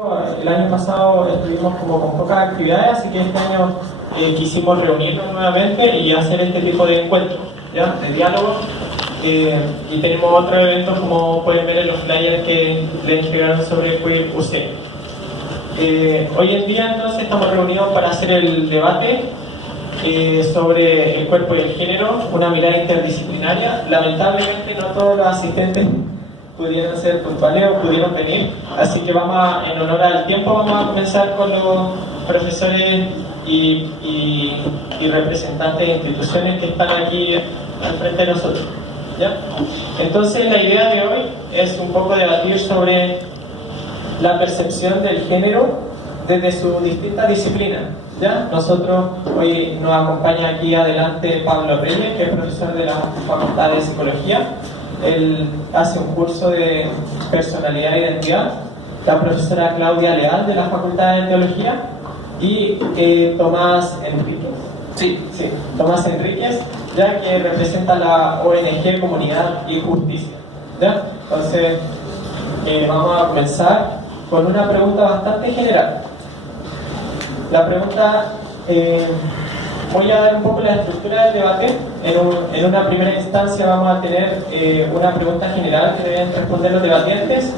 El año pasado estuvimos como con pocas actividades, así que este año quisimos reunirnos nuevamente y hacer este tipo de encuentros, ¿ya? De diálogo. Y tenemos otros eventos, como pueden ver en los flyers que les entregaron sobre Queer UC. Hoy en día entonces estamos reunidos para hacer el debate sobre el cuerpo y el género, una mirada interdisciplinaria. Lamentablemente no todos los asistentes pudieron ser puntuales o pudieron venir, así que en honor al tiempo vamos a comenzar con los profesores y representantes de instituciones que están aquí al frente de nosotros, ¿ya? Entonces la idea de hoy es un poco debatir sobre la percepción del género desde sus distintas disciplinas, ¿ya? Nosotros, hoy nos acompaña aquí adelante Pablo Reyes, que es profesor de la Facultad de Psicología. Él hace un curso de personalidad e identidad. La profesora Claudia Leal, de la Facultad de Teología, y Tomás Enríquez. Tomás Enríquez, ya que representa la ONG Comunidad y Justicia, ¿ya? Entonces, vamos a comenzar con una pregunta bastante general. La pregunta, voy a dar un poco la estructura del debate. En una primera instancia vamos a tener una pregunta general que deben responder los debatientes.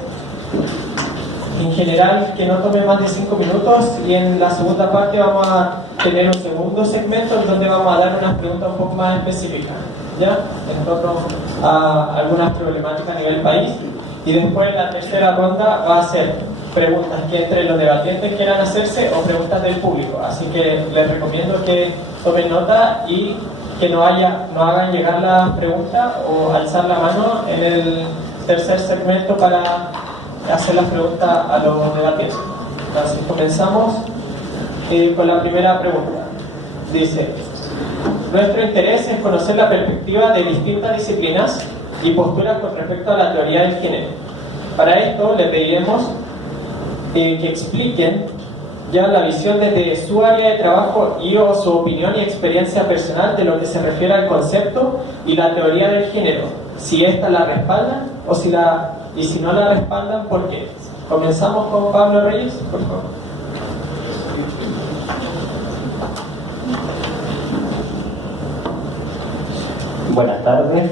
En general, que no tome más de 5 minutos, y en la segunda parte vamos a tener un segundo segmento donde vamos a dar unas preguntas un poco más específicas, ¿ya? En torno a algunas problemáticas a nivel país. Y después la tercera ronda va a ser preguntas que entre los debatientes quieran hacerse o preguntas del público. Así que les recomiendo que tomen nota y que no hagan llegar las preguntas o alzar la mano en el tercer segmento para hacer las preguntas a los debatientes. Entonces comenzamos con la primera pregunta. Dice: nuestro interés es conocer la perspectiva de distintas disciplinas y posturas con respecto a la teoría del género. Para esto le pediremos que expliquen ya la visión desde su área de trabajo o su opinión y experiencia personal de lo que se refiere al concepto y la teoría del género, si ésta la respaldan y si no la respaldan, ¿por qué? Comenzamos con Pablo Reyes, por favor. Buenas tardes.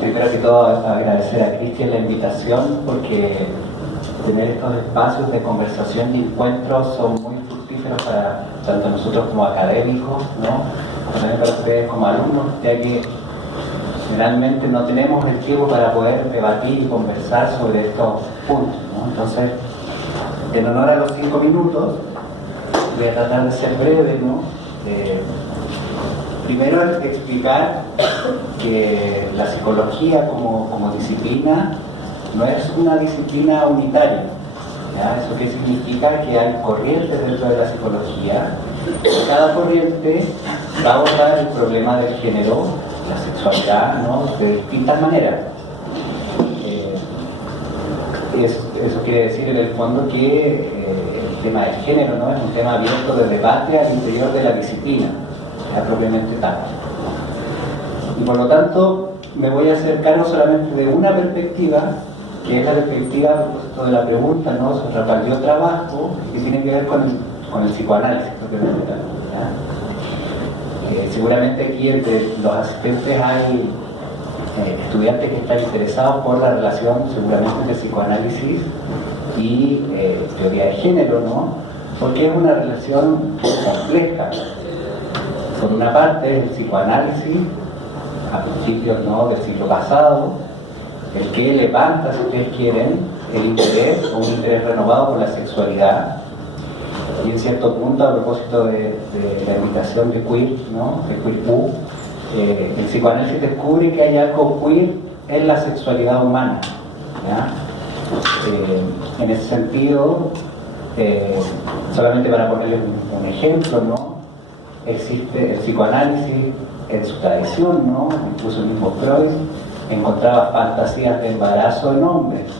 Primero que todo agradecer a Cristian la invitación, porque tener estos espacios de conversación y encuentros son muy fructíferos para tanto nosotros como académicos, ¿no? También para ustedes como alumnos, ya que generalmente no tenemos el tiempo para poder debatir y conversar sobre estos puntos, ¿no? Entonces, en honor a los 5 minutos, voy a tratar de ser breve, ¿no? Primero explicar que la psicología como disciplina no es una disciplina unitaria, ¿ya? ¿Eso qué significa? Que hay corrientes dentro de la psicología, y cada corriente va a abordar el problema del género, la sexualidad, ¿no? De distintas maneras. Eso quiere decir en el fondo que el tema del género, ¿no? Es un tema abierto de debate al interior de la disciplina, ya propiamente tal. Y por lo tanto me voy a hacer cargo solamente de una perspectiva, que es la perspectiva a propósito de la pregunta, ¿no? Sobre la cual yo trabajo, que tiene que ver con el psicoanálisis propiamente tal, ¿ya? Seguramente aquí entre los asistentes hay estudiantes que están interesados por la relación seguramente entre psicoanálisis y teoría de género, ¿no? Porque es una relación compleja. Por una parte, el psicoanálisis, a principios, ¿no?, del siglo pasado, el que levanta, si ustedes quieren, el interés o un interés renovado por la sexualidad. Y en cierto punto, a propósito de la invitación de queer, ¿no?, de queer, el psicoanálisis descubre que hay algo queer en la sexualidad humana, ¿ya? En ese sentido, solamente para ponerles un ejemplo, ¿no?, existe el psicoanálisis en su tradición, ¿no? Incluso el mismo Freud encontraba fantasías de embarazo en hombres,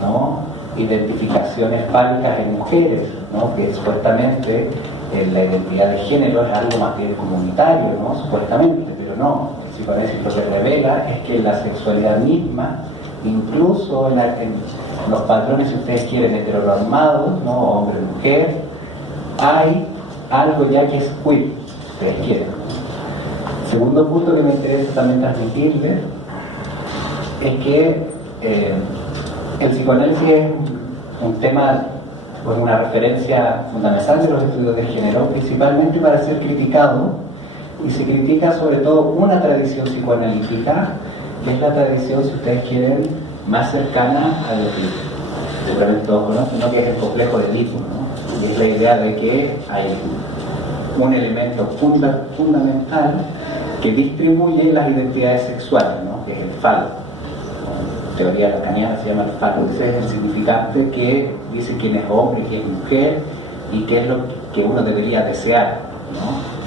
¿no? Identificaciones fálicas en mujeres, ¿no? Que supuestamente la identidad de género es algo más bien comunitario, ¿no? Supuestamente, pero no. El psicoanálisis lo que revela es que la sexualidad misma, incluso los patrones, si ustedes quieren, heteronormados, ¿no? Hombre-mujer, hay algo ya que es queer, si ustedes quieren. Segundo punto que me interesa también transmitirles es que el psicoanálisis es un tema, pues una referencia fundamental de los estudios de género, principalmente para ser criticado, y se critica sobre todo una tradición psicoanalítica, que es la tradición, si ustedes quieren, más cercana a lo que seguramente todos conocen, ¿no? Que es el complejo de Edipo, ¿no? Y es la idea de que hay un elemento fundamental que distribuye las identidades sexuales, ¿no? Que es el falo. En teoría lacaniana se llama el falo. Ese es el significante que dice quién es hombre, quién es mujer y qué es lo que uno debería desear, ¿no?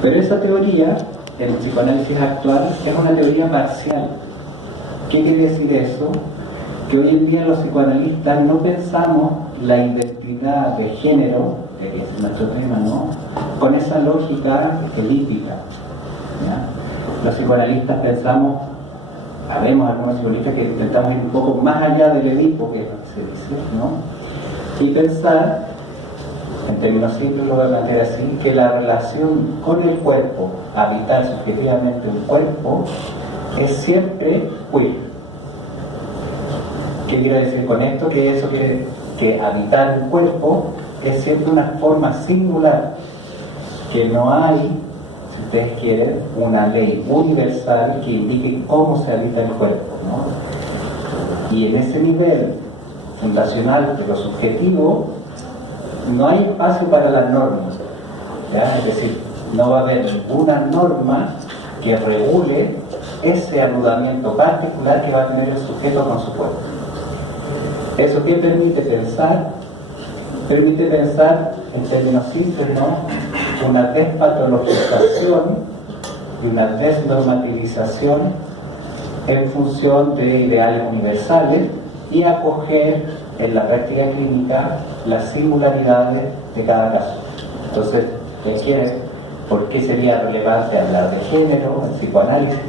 Pero esa teoría, en el psicoanálisis actual, es una teoría parcial. ¿Qué quiere decir eso? Que hoy en día los psicoanalistas no pensamos la identidad de género, que es nuestro tema, ¿no? Con esa lógica líquida. Los psicoanalistas pensamos, habemos algunos psicoanalistas que intentamos ir un poco más allá del Edipo, que es lo que se dice, ¿no? Y pensar, en términos simples lo voy a plantear así, que la relación con el cuerpo, habitar subjetivamente un cuerpo, es siempre queer. ¿Qué quiero decir con esto? Que eso que habitar el cuerpo es siempre una forma singular, que no hay, si ustedes quieren, una ley universal que indique cómo se habita el cuerpo, ¿no? Y en ese nivel fundacional de lo subjetivo no hay espacio para las normas, ¿ya? Es decir, no va a haber ninguna norma que regule ese anudamiento particular que va a tener el sujeto con su cuerpo. ¿Eso qué permite pensar? Permite pensar en términos simples, ¿no? Una despatologización y una desnormativización en función de ideales universales y acoger en la práctica clínica las singularidades de cada caso. Entonces, ¿por qué sería relevante hablar de género, el psicoanálisis?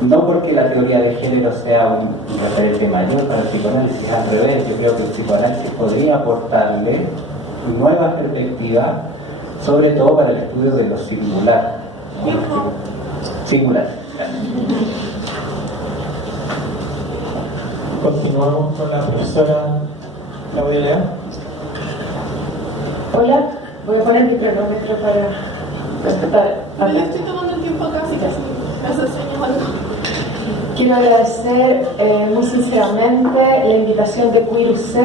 No porque la teoría de género sea un referente mayor para el psicoanálisis, al revés, yo creo que el psicoanálisis podría aportarle nuevas perspectivas, sobre todo para el estudio de lo singular. Singular. Continuamos con la profesora Claudia Lea. Hola, voy a poner mi cronómetro para respetar. Yo estoy tomando el tiempo acá, así que me haces señas algo. Quiero agradecer muy sinceramente la invitación de Queer UC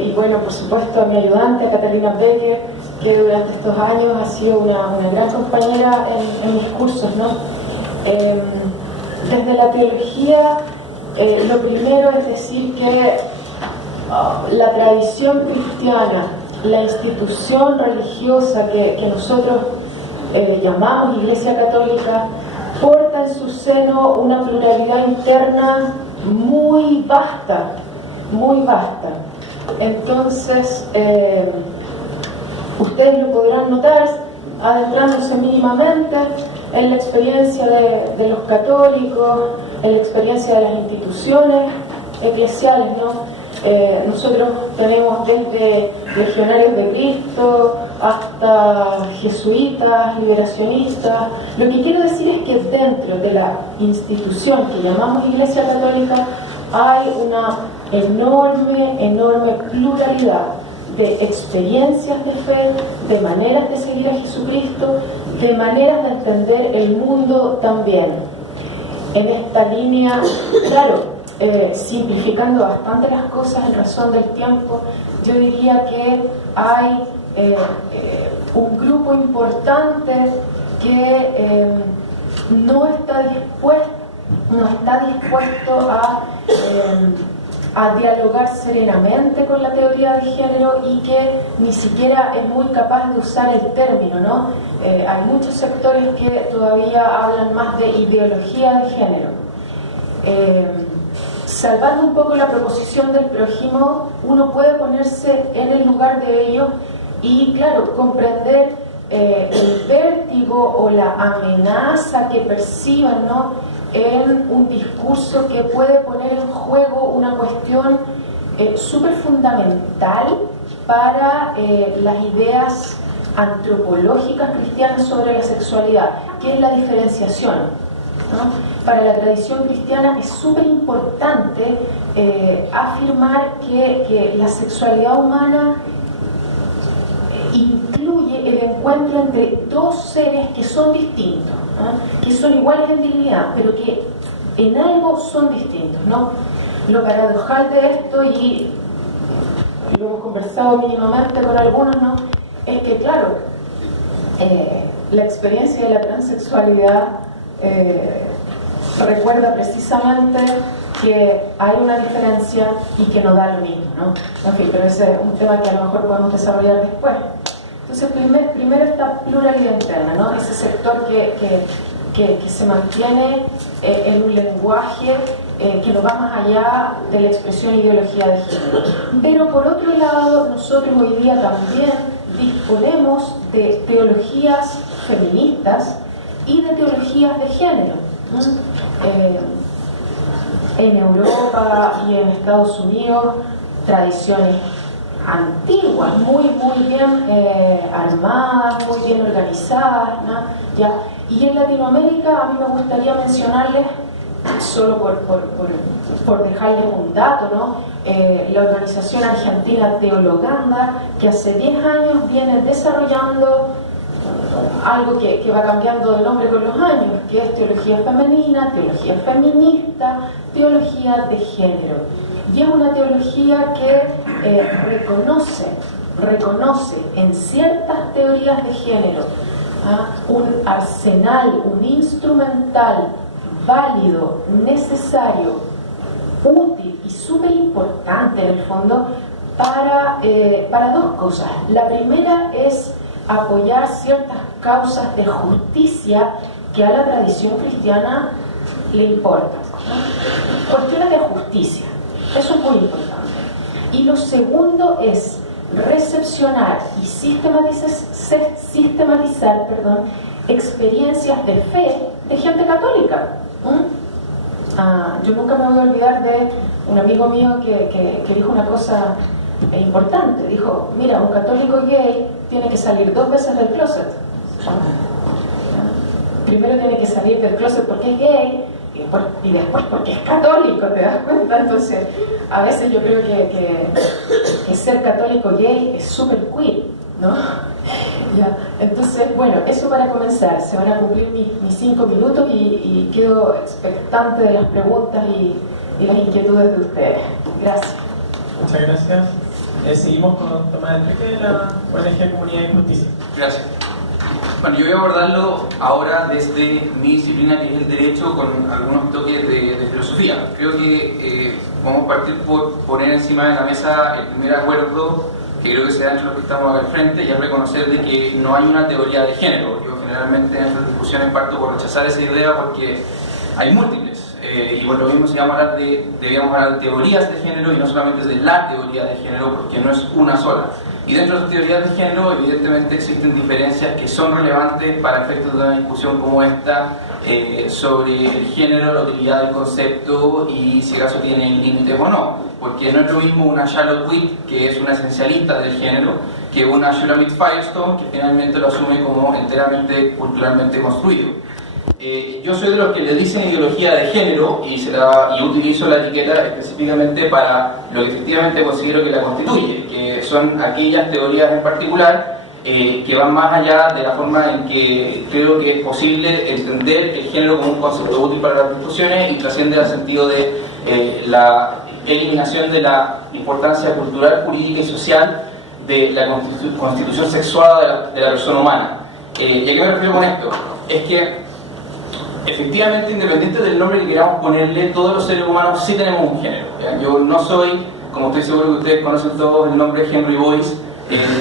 y bueno, por supuesto a mi ayudante, a Catalina Becker, que durante estos años ha sido una gran compañera en mis cursos, ¿no? Desde la teología, lo primero es decir que la tradición cristiana, la institución religiosa que nosotros llamamos Iglesia Católica, porta en su seno una pluralidad interna muy vasta, muy vasta. Entonces, ustedes lo podrán notar adentrándose mínimamente en la experiencia de los católicos, en la experiencia de las instituciones eclesiales, ¿no? Nosotros tenemos desde legionarios de Cristo hasta jesuitas, liberacionistas. Lo que quiero decir es que dentro de la institución que llamamos Iglesia Católica hay una enorme pluralidad de experiencias de fe, de maneras de seguir a Jesucristo, de maneras de entender el mundo también. En esta línea, claro, simplificando bastante las cosas en razón del tiempo, yo diría que hay un grupo importante que no está dispuesto a dialogar serenamente con la teoría de género y que ni siquiera es muy capaz de usar el término, ¿no? Hay muchos sectores que todavía hablan más de ideología de género. Salvando un poco la proposición del prójimo, uno puede ponerse en el lugar de ellos y, claro, comprender el vértigo o la amenaza que perciban, ¿no? en un discurso que puede poner en juego una cuestión súper fundamental para las ideas antropológicas cristianas sobre la sexualidad, que es la diferenciación, ¿no? Para la tradición cristiana es súper importante afirmar que la sexualidad humana incluye el encuentro entre dos seres que son distintos, ¿no? Que son iguales en dignidad, pero que en algo son distintos, ¿no? Lo paradojal de esto, y lo hemos conversado mínimamente con algunos, ¿no? Es que, claro, la experiencia de la transexualidad recuerda precisamente que hay una diferencia y que no da lo mismo, ¿no? En fin, pero ese es un tema que a lo mejor podemos desarrollar después. Entonces, primero esta pluralidad interna, ¿no? Ese sector que se mantiene en un lenguaje que no va más allá de la expresión ideología de género. Pero por otro lado, nosotros hoy día también disponemos de teologías feministas y de teologías de género, ¿no? En Europa y en Estados Unidos, tradiciones antiguas, muy bien armadas, muy bien organizadas, ¿no? ¿Ya? Y en Latinoamérica a mí me gustaría mencionarles, solo por dejarles un dato, ¿no? La organización argentina Teologanda, que hace 10 años viene desarrollando algo que va cambiando de nombre con los años, que es teología femenina, teología feminista, teología de género. Y es una teología que reconoce en ciertas teorías de género un arsenal, un instrumental válido, necesario, útil y súper importante en el fondo para dos cosas. La primera es apoyar ciertas causas de justicia que a la tradición cristiana le importan, ¿no? Cuestiones de justicia, eso es muy importante. Y lo segundo es recepcionar y sistematizar experiencias de fe de gente católica. Yo nunca me voy a olvidar de un amigo mío que dijo una cosa importante. Dijo, mira, un católico gay tiene que salir 2 veces del closet. Primero tiene que salir del closet porque es gay y después porque es católico, ¿te das cuenta? Entonces, a veces yo creo que ser católico gay es súper queer, ¿no? ¿Ya? Entonces, bueno, eso para comenzar. Se van a cumplir mis 5 minutos y quedo expectante de las preguntas y las inquietudes de ustedes. Gracias. Muchas gracias. Seguimos con Tomás Enrique de la ONG Comunidad y Justicia. Gracias. Bueno, yo voy a abordarlo ahora desde mi disciplina, que es el derecho, con algunos toques de filosofía. Creo que vamos a partir por poner encima de la mesa el primer acuerdo que creo que se da entre los que estamos acá al frente, y es reconocer de que no hay una teoría de género. Yo generalmente en estas discusiones parto por rechazar esa idea porque hay múltiples. Y por lo mismo, si vamos a hablar deberíamos hablar de teorías de género y no solamente de la teoría de género, porque no es una sola. Y dentro de las teorías de género, evidentemente existen diferencias que son relevantes para efectos de una discusión como esta sobre el género, la utilidad del concepto y si acaso tiene límites o no. Porque no es lo mismo una Charlotte Witt, que es una esencialista del género, que una Shulamit Firestone, que finalmente lo asume como enteramente culturalmente construido. Yo soy de los que le dicen ideología de género y utilizo la etiqueta específicamente para lo que efectivamente considero que la constituye, que son aquellas teorías en particular que van más allá de la forma en que creo que es posible entender el género como un concepto útil para las discusiones y trasciende al sentido de la eliminación de la importancia cultural, jurídica y social de la constitución sexuada de la persona humana. ¿Y a qué me refiero con esto? Es que efectivamente, independiente del nombre que queramos ponerle, todos los seres humanos sí tenemos un género. ¿Ya? Yo no soy, como estoy seguro que ustedes conocen todos, el nombre de Henry Boyce,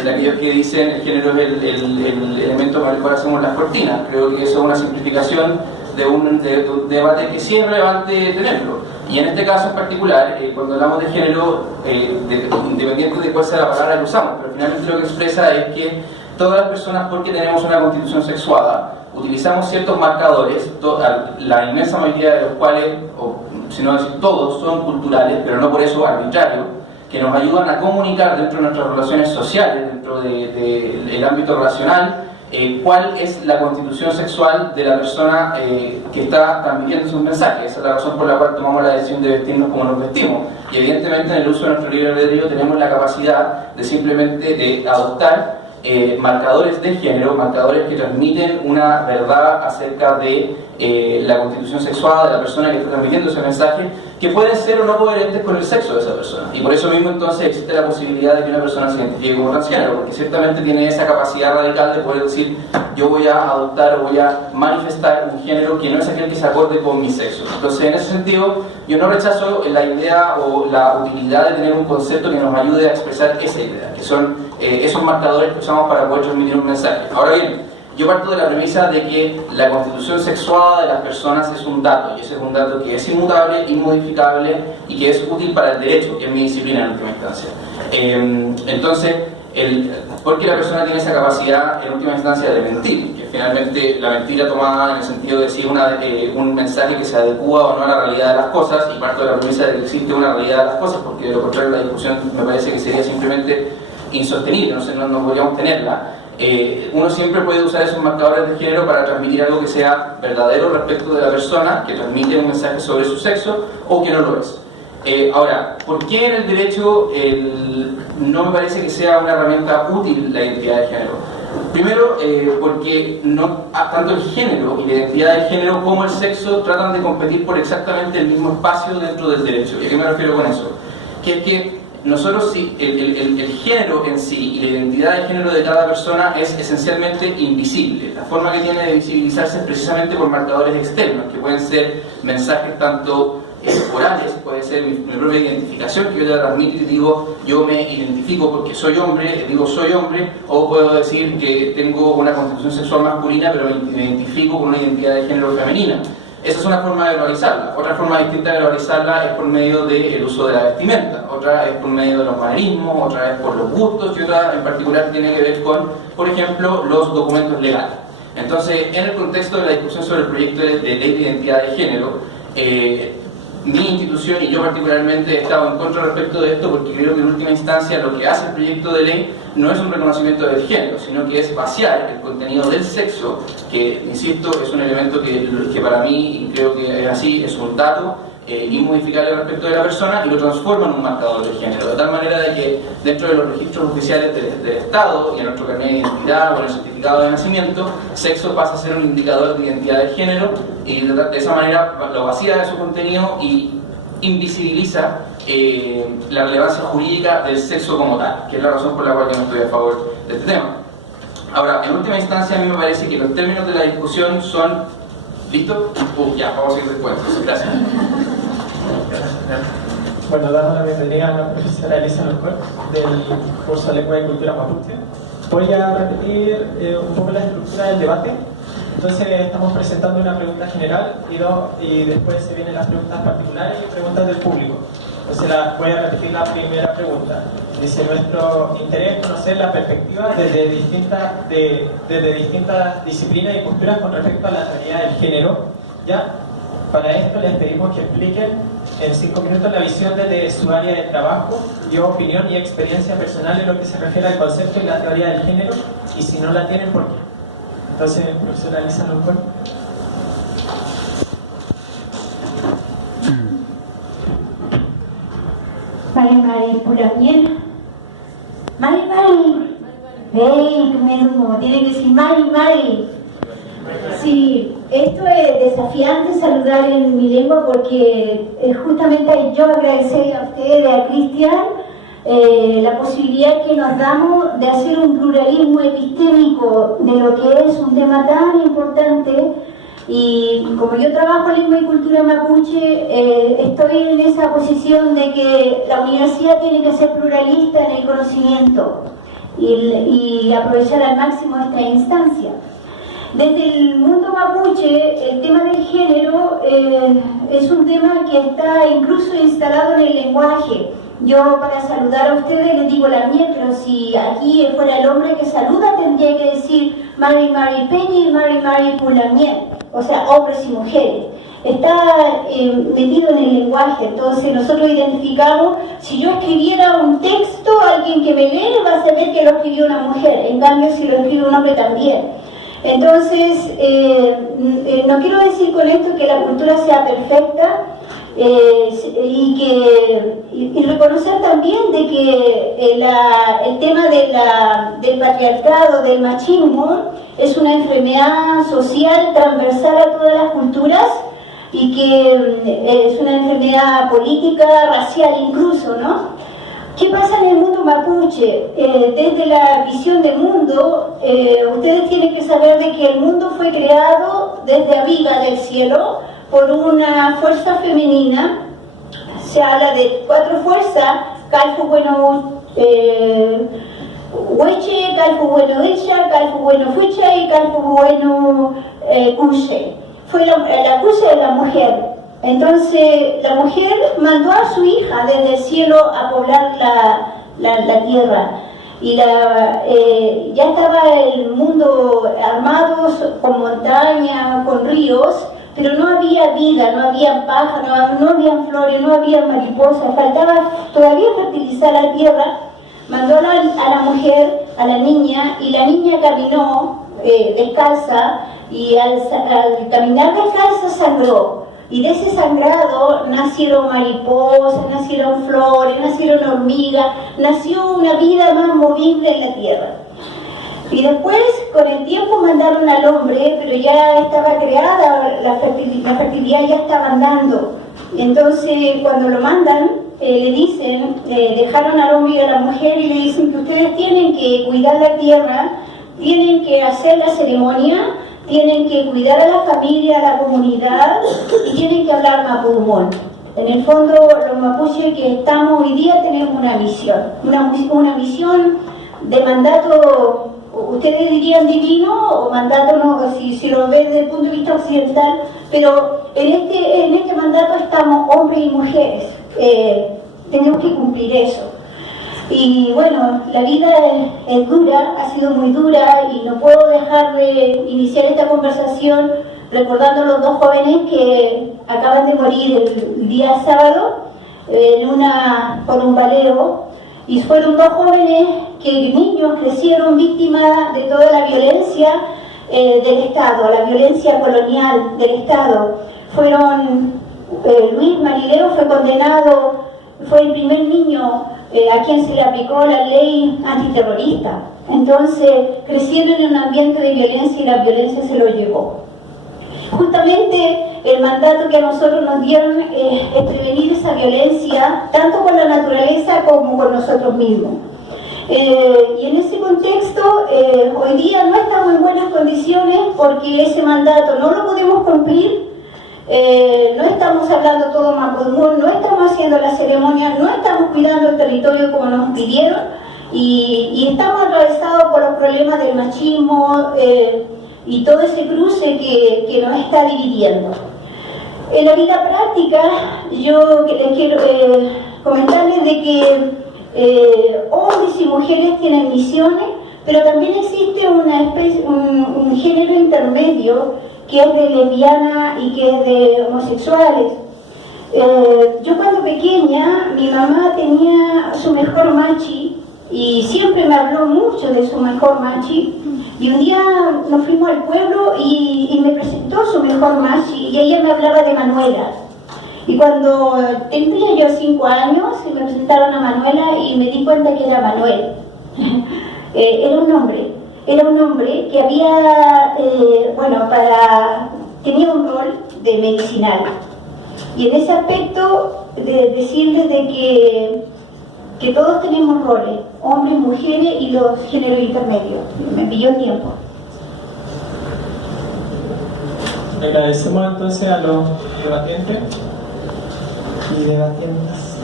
de aquellos que dicen el género es el elemento con el cual hacemos las cortinas. Creo que eso es una simplificación de un debate que sí es relevante tenerlo. Y en este caso en particular, cuando hablamos de género, independiente de cuál sea la palabra que usamos, pero finalmente lo que expresa es que todas las personas, porque tenemos una constitución sexuada, utilizamos ciertos marcadores, la inmensa mayoría de los cuales, o si no decir todos, son culturales, pero no por eso arbitrarios, que nos ayudan a comunicar dentro de nuestras relaciones sociales, dentro del ámbito relacional, cuál es la constitución sexual de la persona que está transmitiendo su mensaje. Esa es la razón por la cual tomamos la decisión de vestirnos como nos vestimos. Y evidentemente en el uso de nuestro libre albedrío tenemos la capacidad de simplemente de adoptar marcadores de género, marcadores que transmiten una verdad acerca de la constitución sexual de la persona que está transmitiendo ese mensaje, que pueden ser o no coherentes con el sexo de esa persona. Y por eso mismo entonces existe la posibilidad de que una persona se identifique como transgénero, porque ciertamente tiene esa capacidad radical de poder decir: yo voy a adoptar o voy a manifestar un género que no es aquel que se acorde con mi sexo. Entonces, en ese sentido, yo no rechazo la idea o la utilidad de tener un concepto que nos ayude a expresar esa idea, que son esos marcadores que usamos para poder transmitir un mensaje. Ahora bien, yo parto de la premisa de que la constitución sexual de las personas es un dato, y ese es un dato que es inmutable, inmodificable y que es útil para el derecho, que es mi disciplina en última instancia. Entonces, porque la persona tiene esa capacidad en última instancia de mentir, que finalmente la mentira tomada en el sentido de si es un mensaje que se adecua o no a la realidad de las cosas, y parto de la premisa de que existe una realidad de las cosas, porque de lo contrario la discusión me parece que sería simplemente insostenible, no podríamos tenerla. Uno siempre puede usar esos marcadores de género para transmitir algo que sea verdadero respecto de la persona, que transmite un mensaje sobre su sexo, o que no lo es. Ahora, ¿por qué en el derecho no me parece que sea una herramienta útil la identidad de género? Primero, porque tanto el género y la identidad de género como el sexo tratan de competir por exactamente el mismo espacio dentro del derecho. ¿Y a qué me refiero con eso? Que es que nosotros, el género en sí y la identidad de género de cada persona es esencialmente invisible. La forma que tiene de visibilizarse es precisamente por marcadores externos, que pueden ser mensajes tanto orales, puede ser mi propia identificación, que yo te transmito y digo: yo me identifico porque soy hombre, digo soy hombre, o puedo decir que tengo una constitución sexual masculina, pero me identifico con una identidad de género femenina. Esa es una forma de valorizarla. Otra forma distinta de valorizarla es por medio del uso de la vestimenta, otra es por medio de los manerismos, otra es por los gustos, y otra en particular tiene que ver con, por ejemplo, los documentos legales. Entonces, en el contexto de la discusión sobre el proyecto de ley de identidad de género, mi institución y yo particularmente he estado en contra respecto de esto, porque creo que en última instancia lo que hace el proyecto de ley no es un reconocimiento del género, sino que es vaciar el contenido del sexo, que, insisto, es un elemento que para mí, y creo que es así, es un dato inmodificable respecto de la persona, y lo transforma en un marcador de género, de tal manera de que dentro de los registros oficiales del Estado y en nuestro carnet de identidad o en el certificado de nacimiento, sexo pasa a ser un indicador de identidad de género, y de esa manera lo vacía de su contenido y invisibiliza la relevancia jurídica del sexo como tal, que es la razón por la cual yo no estoy a favor de este tema. Ahora, en última instancia, a mí me parece que los términos de la discusión son... ¿Listo? Ya, vamos a seguir después. Gracias. Bueno, damos la bienvenida a la profesora Elisa Loscor del curso de Lengua y Cultura Mapuche. Voy a repetir un poco la estructura del debate. Entonces, estamos presentando una pregunta general y después se vienen las preguntas particulares y preguntas del público. Entonces, voy a repetir la primera pregunta. Dice: nuestro interés es conocer la perspectiva desde distintas disciplinas y posturas con respecto a la teoría del género. ¿Ya? Para esto les pedimos que expliquen en 5 minutos la visión desde su área de trabajo, y opinión y experiencia personal en lo que se refiere al concepto y la teoría del género, y si no la tienen, ¿por qué? Entonces, profesora Elisa Loscor. Mari, pura bien. Mari. Hey, como tiene que decir Mari. Sí, esto es desafiante saludar en mi lengua, porque justamente yo agradecer a ustedes, a Cristian, la posibilidad que nos damos de hacer un pluralismo epistémico de lo que es un tema tan importante. Y como yo trabajo en lengua y cultura mapuche, estoy en esa posición de que la universidad tiene que ser pluralista en el conocimiento y aprovechar al máximo esta instancia. Desde el mundo mapuche, el tema del género es un tema que está incluso instalado en el lenguaje. Yo para saludar a ustedes les digo la mía, pero si aquí fuera el hombre que saluda tendría que decir Mari Mari Peña y Mari Mari Pulamien, o sea, hombres y mujeres. Está metido en el lenguaje, entonces nosotros identificamos, si yo escribiera un texto, alguien que me lee va a saber que lo escribió una mujer, en cambio si lo escribe un hombre también. Entonces, no quiero decir con esto que la cultura sea perfecta, y reconocer también de que el tema del patriarcado, del machismo, es una enfermedad social transversal a todas las culturas y que es una enfermedad política, racial incluso, ¿no? ¿Qué pasa en el mundo mapuche? Desde la visión del mundo, ustedes tienen que saber de que el mundo fue creado desde arriba del cielo por una fuerza femenina. Se habla de 4 fuerzas: Calfu bueno Hueche, Calfu bueno Isha, Calfu bueno Fucha y Calfu bueno Cushe. Fue la Cushe de la mujer. Entonces la mujer mandó a su hija desde el cielo a poblar la tierra. Y ya estaba el mundo armado con montañas, con ríos, pero no había vida, no había pájaros, no había flores, no había mariposas, faltaba todavía fertilizar la tierra. Mandó a la mujer, a la niña, y la niña caminó descalza, y al caminar descalza sangró. Y de ese sangrado nacieron mariposas, nacieron flores, nacieron hormigas, nació una vida más movible en la tierra. Y después, con el tiempo, mandaron al hombre, pero ya estaba creada, la fertilidad ya estaba andando. Entonces, cuando lo mandan, le dicen, dejaron al hombre y a la mujer y le dicen que ustedes tienen que cuidar la tierra, tienen que hacer la ceremonia, tienen que cuidar a la familia, a la comunidad y tienen que hablar mapudungun. En el fondo, los mapuches que estamos hoy día tenemos una misión, una misión de mandato, ustedes dirían divino o mandato, no, si lo ven desde el punto de vista occidental, pero en este mandato estamos hombres y mujeres, tenemos que cumplir eso. Y bueno, la vida es dura, ha sido muy dura, y no puedo dejar de iniciar esta conversación recordando a los 2 jóvenes que acaban de morir el día sábado por un baleo, y fueron 2 jóvenes niños crecieron víctimas de toda la violencia del Estado, la violencia colonial del Estado. Luis Marileo fue condenado, fue el primer niño a quien se le aplicó la ley antiterrorista. Entonces crecieron en un ambiente de violencia y la violencia se lo llevó. Justamente el mandato que a nosotros nos dieron es prevenir esa violencia tanto con la naturaleza como con nosotros mismos. Y en ese contexto hoy día no estamos en buenas condiciones porque ese mandato no lo podemos cumplir. No estamos hablando todo mapudungun, no estamos haciendo la ceremonia, no estamos cuidando el territorio como nos pidieron, y estamos atravesados por los problemas del machismo y todo ese cruce que nos está dividiendo. En la vida práctica, yo quiero comentarles de que hombres y mujeres tienen misiones, pero también existe un género intermedio que es de lesbiana y que es de homosexuales. Yo cuando pequeña, mi mamá tenía su mejor machi y siempre me habló mucho de su mejor machi, y un día nos fuimos al pueblo y me presentó su mejor machi y ella me hablaba de Manuela. Y cuando tenía yo 5 años, me presentaron a Manuela y me di cuenta que era Manuel. Era un hombre que había, tenía un rol de medicinal. Y en ese aspecto, de decirles de que todos tenemos roles, hombres, mujeres y los géneros intermedios. Me pilló el tiempo. Agradecemos entonces a los debatientes y debatientas.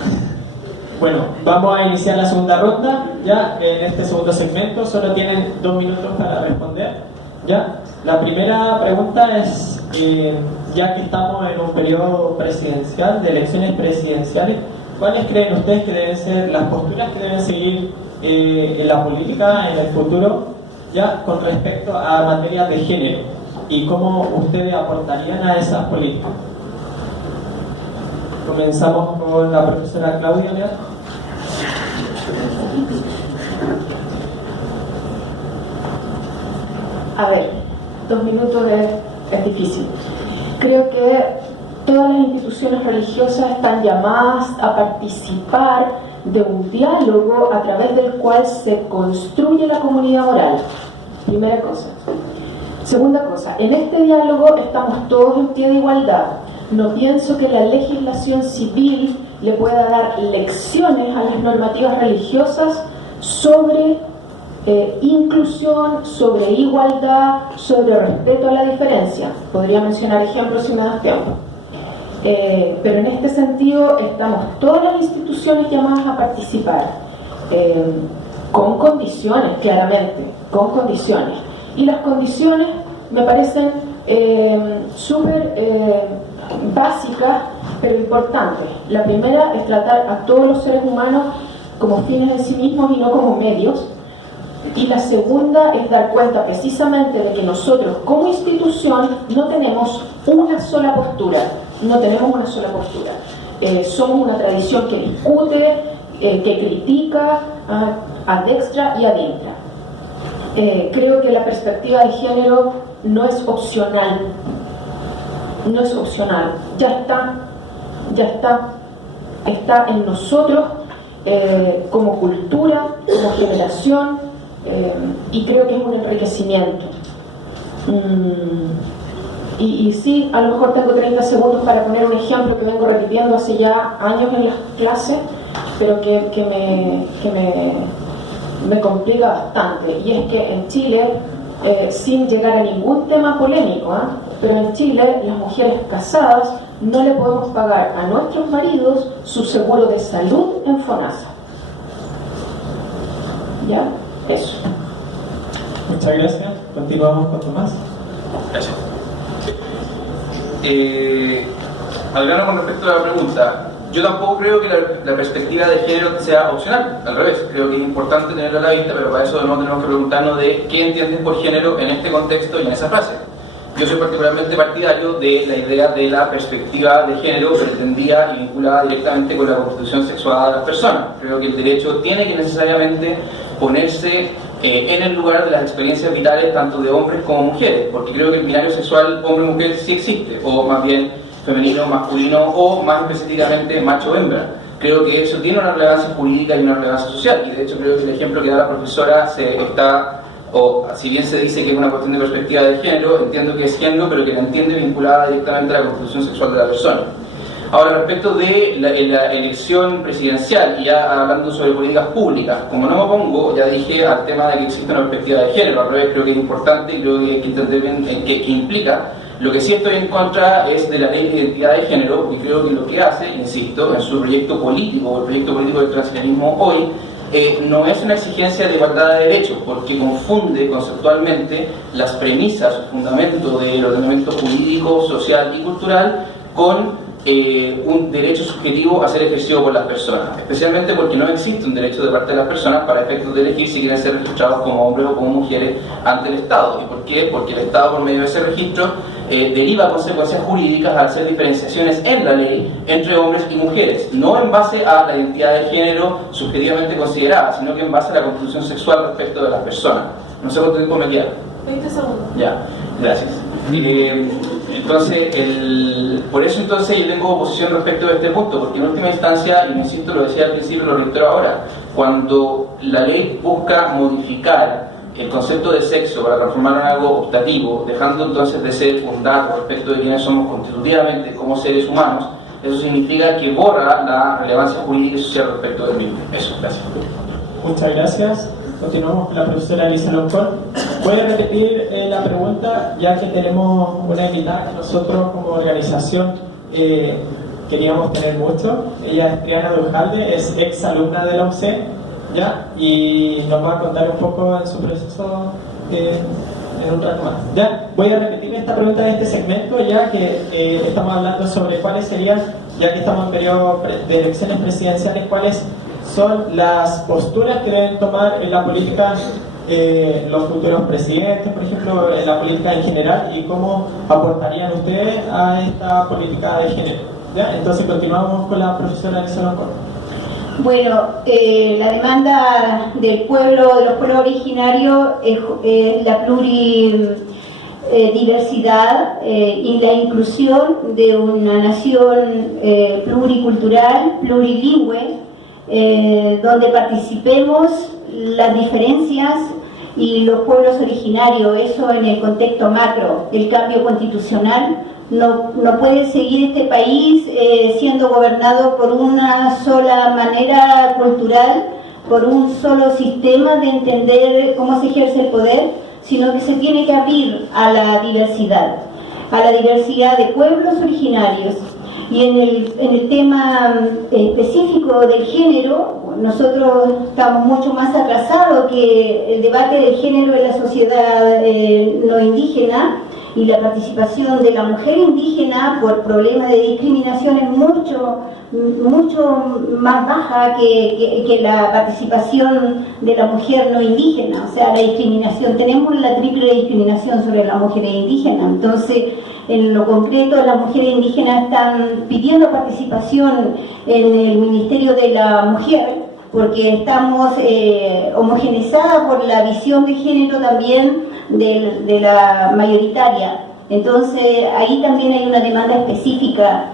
Bueno, vamos a iniciar la segunda ronda. Ya en este segundo segmento solo tienen 2 minutos para responder. Ya, la primera pregunta es, ya que estamos en un periodo presidencial, de elecciones presidenciales, ¿cuáles creen ustedes que deben ser las posturas que deben seguir en la política en el futuro, ya con respecto a materias de género? ¿Y cómo ustedes aportarían a esas políticas? Comenzamos con la profesora Claudia. ¿Ya? A ver, 2 minutos es difícil. Creo que todas las instituciones religiosas están llamadas a participar de un diálogo a través del cual se construye la comunidad moral. Primera cosa. Segunda cosa, en este diálogo estamos todos en pie de igualdad. No pienso que la legislación civil le pueda dar lecciones a las normativas religiosas sobre inclusión, sobre igualdad, sobre respeto a la diferencia. Podría mencionar ejemplos si me das tiempo. Pero en este sentido estamos todas las instituciones llamadas a participar, con condiciones, claramente, con condiciones. Y las condiciones me parecen súper básicas, pero importantes. La primera es tratar a todos los seres humanos como fines en sí mismos y no como medios. Y la segunda es dar cuenta precisamente de que nosotros como institución no tenemos una sola postura. No tenemos una sola postura. Somos una tradición que discute, que critica a destra y a diestra. Creo que la perspectiva de género no es opcional. No es opcional. Ya está en nosotros como cultura, como generación, y creo que es un enriquecimiento. Y sí, a lo mejor tengo 30 segundos para poner un ejemplo que vengo repitiendo hace ya años en las clases, pero que me complica bastante. Y es que en Chile, sin llegar a ningún tema polémico, pero en Chile las mujeres casadas no le podemos pagar a nuestros maridos su seguro de salud en FONASA. ¿Ya? Eso. Muchas gracias. Continuamos con Tomás. Gracias. Al grano con respecto a la pregunta, yo tampoco creo que la perspectiva de género sea opcional, al revés, creo que es importante tenerlo a la vista, pero para eso no tenemos que preguntarnos de qué entienden por género en este contexto y en esa frase. Yo soy particularmente partidario de la idea de la perspectiva de género pretendida y vinculada directamente con la constitución sexual de las personas. Creo que el derecho tiene que necesariamente ponerse en el lugar de las experiencias vitales tanto de hombres como mujeres, porque creo que el binario sexual hombre-mujer sí existe, o más bien femenino, masculino, o más específicamente macho-hembra. Creo que eso tiene una relevancia jurídica y una relevancia social, y de hecho creo que el ejemplo que da la profesora o si bien se dice que es una cuestión de perspectiva de género, entiendo que es género, pero que la entiende vinculada directamente a la constitución sexual de la persona. Ahora, respecto de la elección presidencial, y ya hablando sobre políticas públicas, como no me opongo, ya dije, al tema de que existe una perspectiva de género, al revés, creo que es importante y creo que hay que entender bien qué implica. Lo que sí estoy en contra es de la ley de identidad de género, porque creo que lo que hace, insisto, en su proyecto político, o el proyecto político del transgenerismo hoy, no es una exigencia de igualdad de derechos, porque confunde conceptualmente las premisas o fundamentos del ordenamiento jurídico, social y cultural con un derecho subjetivo a ser ejercido por las personas, especialmente porque no existe un derecho de parte de las personas para efectos de elegir si quieren ser registrados como hombres o como mujeres ante el Estado. ¿Y por qué? Porque el Estado, por medio de ese registro, deriva consecuencias jurídicas al hacer diferenciaciones en la ley entre hombres y mujeres, no en base a la identidad de género subjetivamente considerada, sino que en base a la constitución sexual respecto de las personas. No sé cuánto tiempo me queda. 20 segundos. Ya, gracias. Entonces, por eso entonces yo tengo oposición respecto de este punto, porque en última instancia, y me insisto, lo decía al principio, lo reitero ahora, cuando la ley busca modificar el concepto de sexo para transformarlo en algo optativo, dejando entonces de ser un dato respecto de quiénes somos constitutivamente como seres humanos, eso significa que borra la relevancia jurídica y social respecto del mismo. Eso, gracias. Muchas gracias. Continuamos con la profesora Elisa Loncón. ¿Puede repetir la pregunta, ya que tenemos una invitada que nosotros como organización queríamos tener mucho? Ella es Triana Dujalde, es ex alumna de la UC, ¿ya? Y nos va a contar un poco en su proceso en un rato más. Ya, voy a repetir esta pregunta de este segmento, ya que estamos hablando sobre cuáles serían, ya que estamos en periodo de elecciones presidenciales, cuáles son las posturas que deben tomar en la política los futuros presidentes, por ejemplo, en la política en general, y cómo aportarían ustedes a esta política de género. ¿Ya? Entonces continuamos con la profesora Alexandra Corte. Bueno, la demanda del pueblo, de los pueblos originarios, es la pluridiversidad y la inclusión de una nación pluricultural, plurilingüe, donde participemos las diferencias y los pueblos originarios, eso en el contexto macro. El cambio constitucional no puede seguir este país siendo gobernado por una sola manera cultural, por un solo sistema de entender cómo se ejerce el poder, sino que se tiene que abrir a la diversidad de pueblos originarios. Y en el tema específico del género, nosotros estamos mucho más atrasados que el debate del género en la sociedad no indígena, y la participación de la mujer indígena por problemas de discriminación es mucho más baja que la participación de la mujer no indígena. O sea, la discriminación, tenemos la triple discriminación sobre las mujeres indígenas. Entonces, en lo concreto, las mujeres indígenas están pidiendo participación en el Ministerio de la Mujer, porque estamos homogeneizadas por la visión de género también de la mayoritaria. Entonces ahí también hay una demanda específica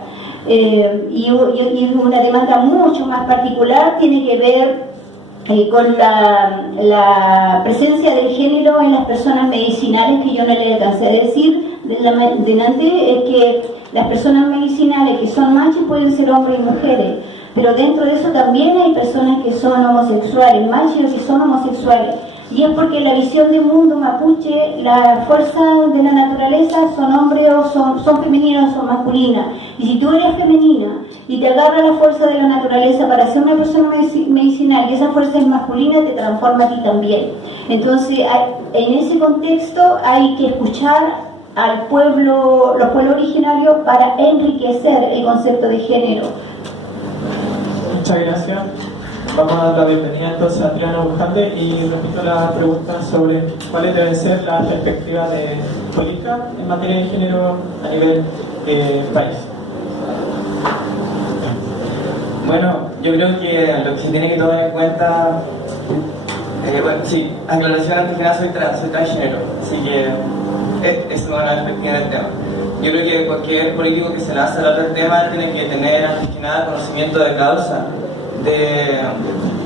y una demanda mucho más particular, tiene que ver con la presencia del género en las personas medicinales, que yo no le alcancé a decir delante, es que las personas medicinales que son machos pueden ser hombres y mujeres, pero dentro de eso también hay personas que son homosexuales, machos que son homosexuales. Y es porque la visión del mundo mapuche, la fuerza de la naturaleza son hombres o son femeninas o son masculinas. Y si tú eres femenina y te agarra la fuerza de la naturaleza para ser una persona medicinal y esa fuerza es masculina, te transforma a ti también. Entonces, en ese contexto hay que escuchar al pueblo, los pueblos originarios, para enriquecer el concepto de género. Muchas gracias. Vamos a dar la bienvenida entonces a Triana Bujante y repito la pregunta sobre cuáles deben ser las perspectivas de política en materia de género a nivel país. Bueno, yo creo que lo que se tiene que tomar en cuenta, bueno, sí, aclaración antes que nada, soy transgénero, así que es una perspectiva del tema. Yo creo que cualquier político que se lance a hablar del tema tiene que tener antes que nada conocimiento de causa de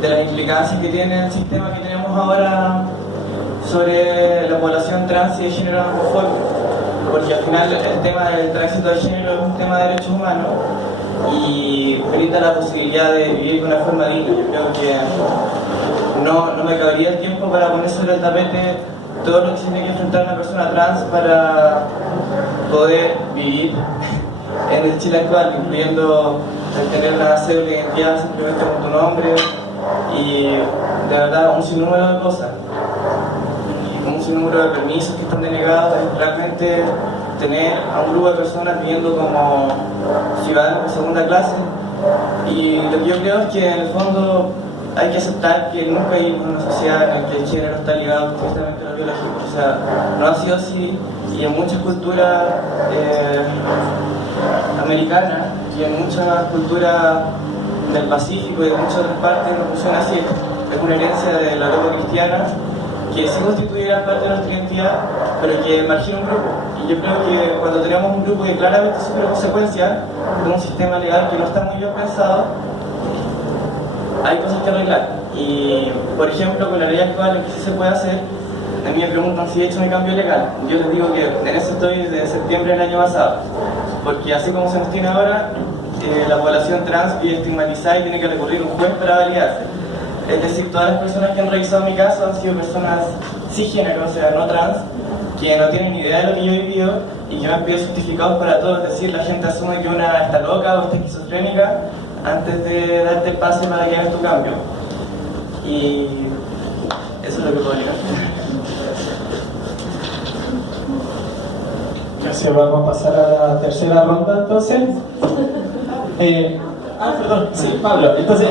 las implicancias que tiene el sistema que tenemos ahora sobre la población trans y de género homofóbico, porque al final el tema del tránsito de género es un tema de derechos humanos y brinda la posibilidad de vivir de una forma digna. Yo creo que no me cabería el tiempo para poner sobre el tapete todo lo que se tiene que enfrentar una persona trans para poder vivir en el Chile actual, incluyendo tener la cédula de identidad simplemente con tu nombre y de verdad un sinnúmero de cosas, un sinnúmero de permisos que están denegados. Es realmente tener a un grupo de personas viviendo como ciudadanos de segunda clase, y lo que yo creo es que en el fondo hay que aceptar que nunca vivimos en una sociedad en la que el género está ligado directamente a la biología. O sea, no ha sido así, y en muchas culturas americanas y en muchas culturas del Pacífico y de muchas otras partes no funciona así. Es una herencia de la Europa cristiana que sí constituye gran parte de nuestra identidad, pero que margina un grupo. Y yo creo que cuando tenemos un grupo que claramente sufre consecuencias de un sistema legal que no está muy bien pensado, hay cosas que arreglar. Y, por ejemplo, con la ley actual, lo que sí se puede hacer, a mí me preguntan si he hecho un cambio legal. Yo les digo que en eso estoy desde septiembre del año pasado, porque así como se nos tiene ahora, la población trans vive estigmatizada y tiene que recurrir a un juez para validarse. Es decir, todas las personas que han revisado mi caso han sido personas cisgénero, o sea, no trans, que no tienen ni idea de lo que yo he vivido y que me han pedido certificados para todo. Es decir, la gente asume que una está loca o está esquizofrénica antes de darte el pase para que hagas tu cambio. Y eso es lo que puedo decir. Entonces vamos a pasar a la tercera ronda entonces. Perdón, sí, Pablo. Entonces,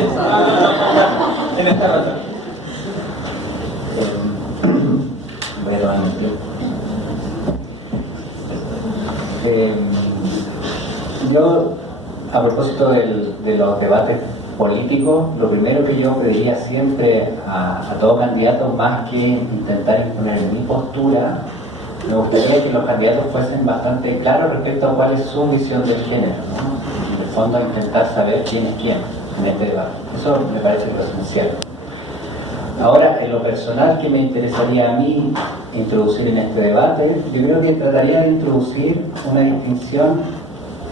en esta ronda. Yo, a propósito de los debates políticos, lo primero que yo pediría siempre a todo candidato, más que intentar imponer mi postura, me gustaría que los candidatos fuesen bastante claros respecto a cuál es su visión del género, ¿no? En el fondo, intentar saber quién es quién en este debate. Eso me parece lo esencial. Ahora, en lo personal que me interesaría a mí introducir en este debate, yo creo que trataría de introducir una distinción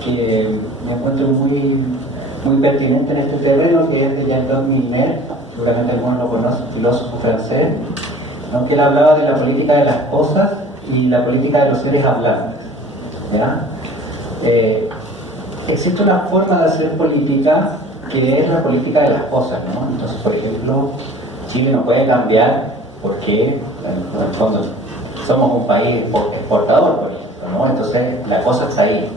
que me encuentro muy pertinente en este terreno, que es de Jean-Claude Milner, seguramente algunos lo conocen, filósofo francés, ¿no? Que él hablaba de la política de las cosas y la política de los seres hablantes, ¿ya? Existe una forma de hacer política que es la política de las cosas, ¿no? Entonces, por ejemplo, Chile no puede cambiar porque, en el fondo, somos un país exportador, por ejemplo, ¿no? Entonces, la cosa está ahí,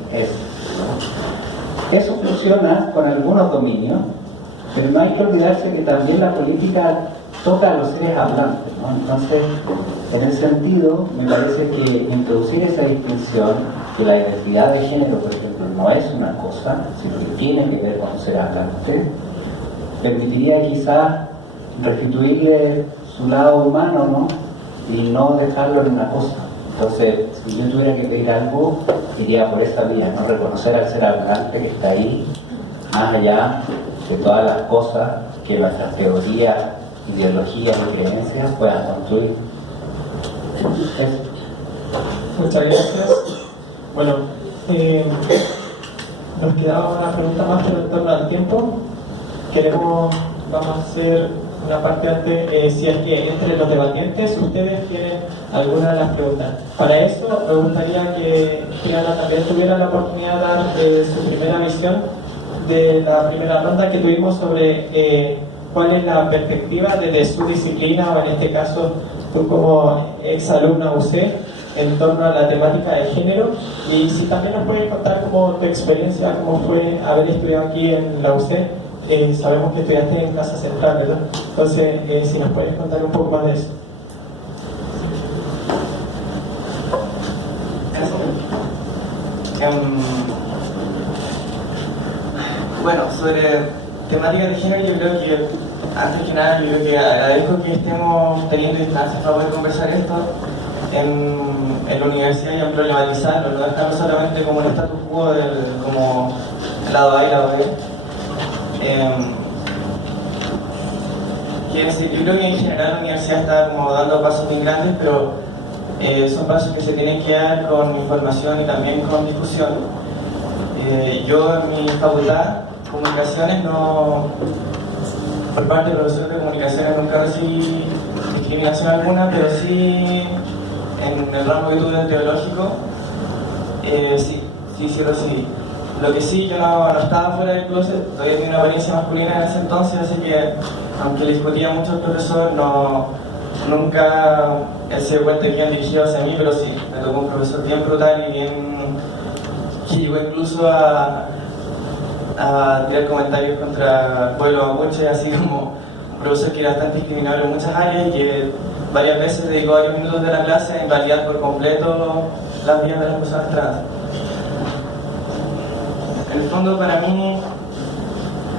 ¿no? Eso funciona con algunos dominios, pero no hay que olvidarse que también la política toca a los seres hablantes, ¿no? Entonces, en ese sentido, me parece que introducir esa distinción, que la identidad de género, por ejemplo, no es una cosa, sino que tiene que ver con un ser hablante, permitiría quizás restituirle su lado humano, ¿no? Y no dejarlo en una cosa. Entonces, si yo tuviera que pedir algo, iría por esa vía, ¿no? Reconocer al ser hablante que está ahí, más allá de todas las cosas que nuestras teorías, ideologías y creencias puedan construir. Muchas gracias. Bueno, nos quedaba una pregunta más, pero en torno al tiempo. Vamos a hacer una parte antes, si es que entre los debatientes ustedes tienen alguna de las preguntas. Para eso me gustaría que Triana también tuviera la oportunidad de dar su primera visión de la primera ronda que tuvimos sobre cuál es la perspectiva desde su disciplina, o en este caso tú como exalumna UC, en torno a la temática de género, y si también nos puedes contar como tu experiencia, cómo fue haber estudiado aquí en la UC. Sabemos que estudiaste en Casa Central, ¿verdad? Entonces, si nos puedes contar un poco más de eso. Bueno, sobre temática de género, yo creo que, antes que nada, yo creo que agradezco que estemos teniendo instancias para poder conversar esto en la universidad y en problematizarlo, no dejarlo solamente como un status quo, como lado A y lado B. Yo creo que en general la universidad está como dando pasos muy grandes, pero son pasos que se tienen que dar con información y también con discusión. Yo en mi facultad, comunicaciones, por parte del profesor de comunicaciones nunca recibí discriminación alguna, pero sí en el ramo que tuve en teológico, sí recibí. Lo que sí, yo no estaba fuera del closet, todavía tenía una apariencia masculina en ese entonces, así que aunque le discutía mucho al profesor, nunca él se dio cuenta de bien dirigido hacia mí, pero sí, me tocó un profesor bien brutal y que llegó incluso a tirar comentarios contra el pueblo mapuche, así como un profesor que era bastante discriminable en muchas áreas y que varias veces dedicó varios minutos de la clase a invalidar por completo las vidas de las personas trans. En el fondo, para mí,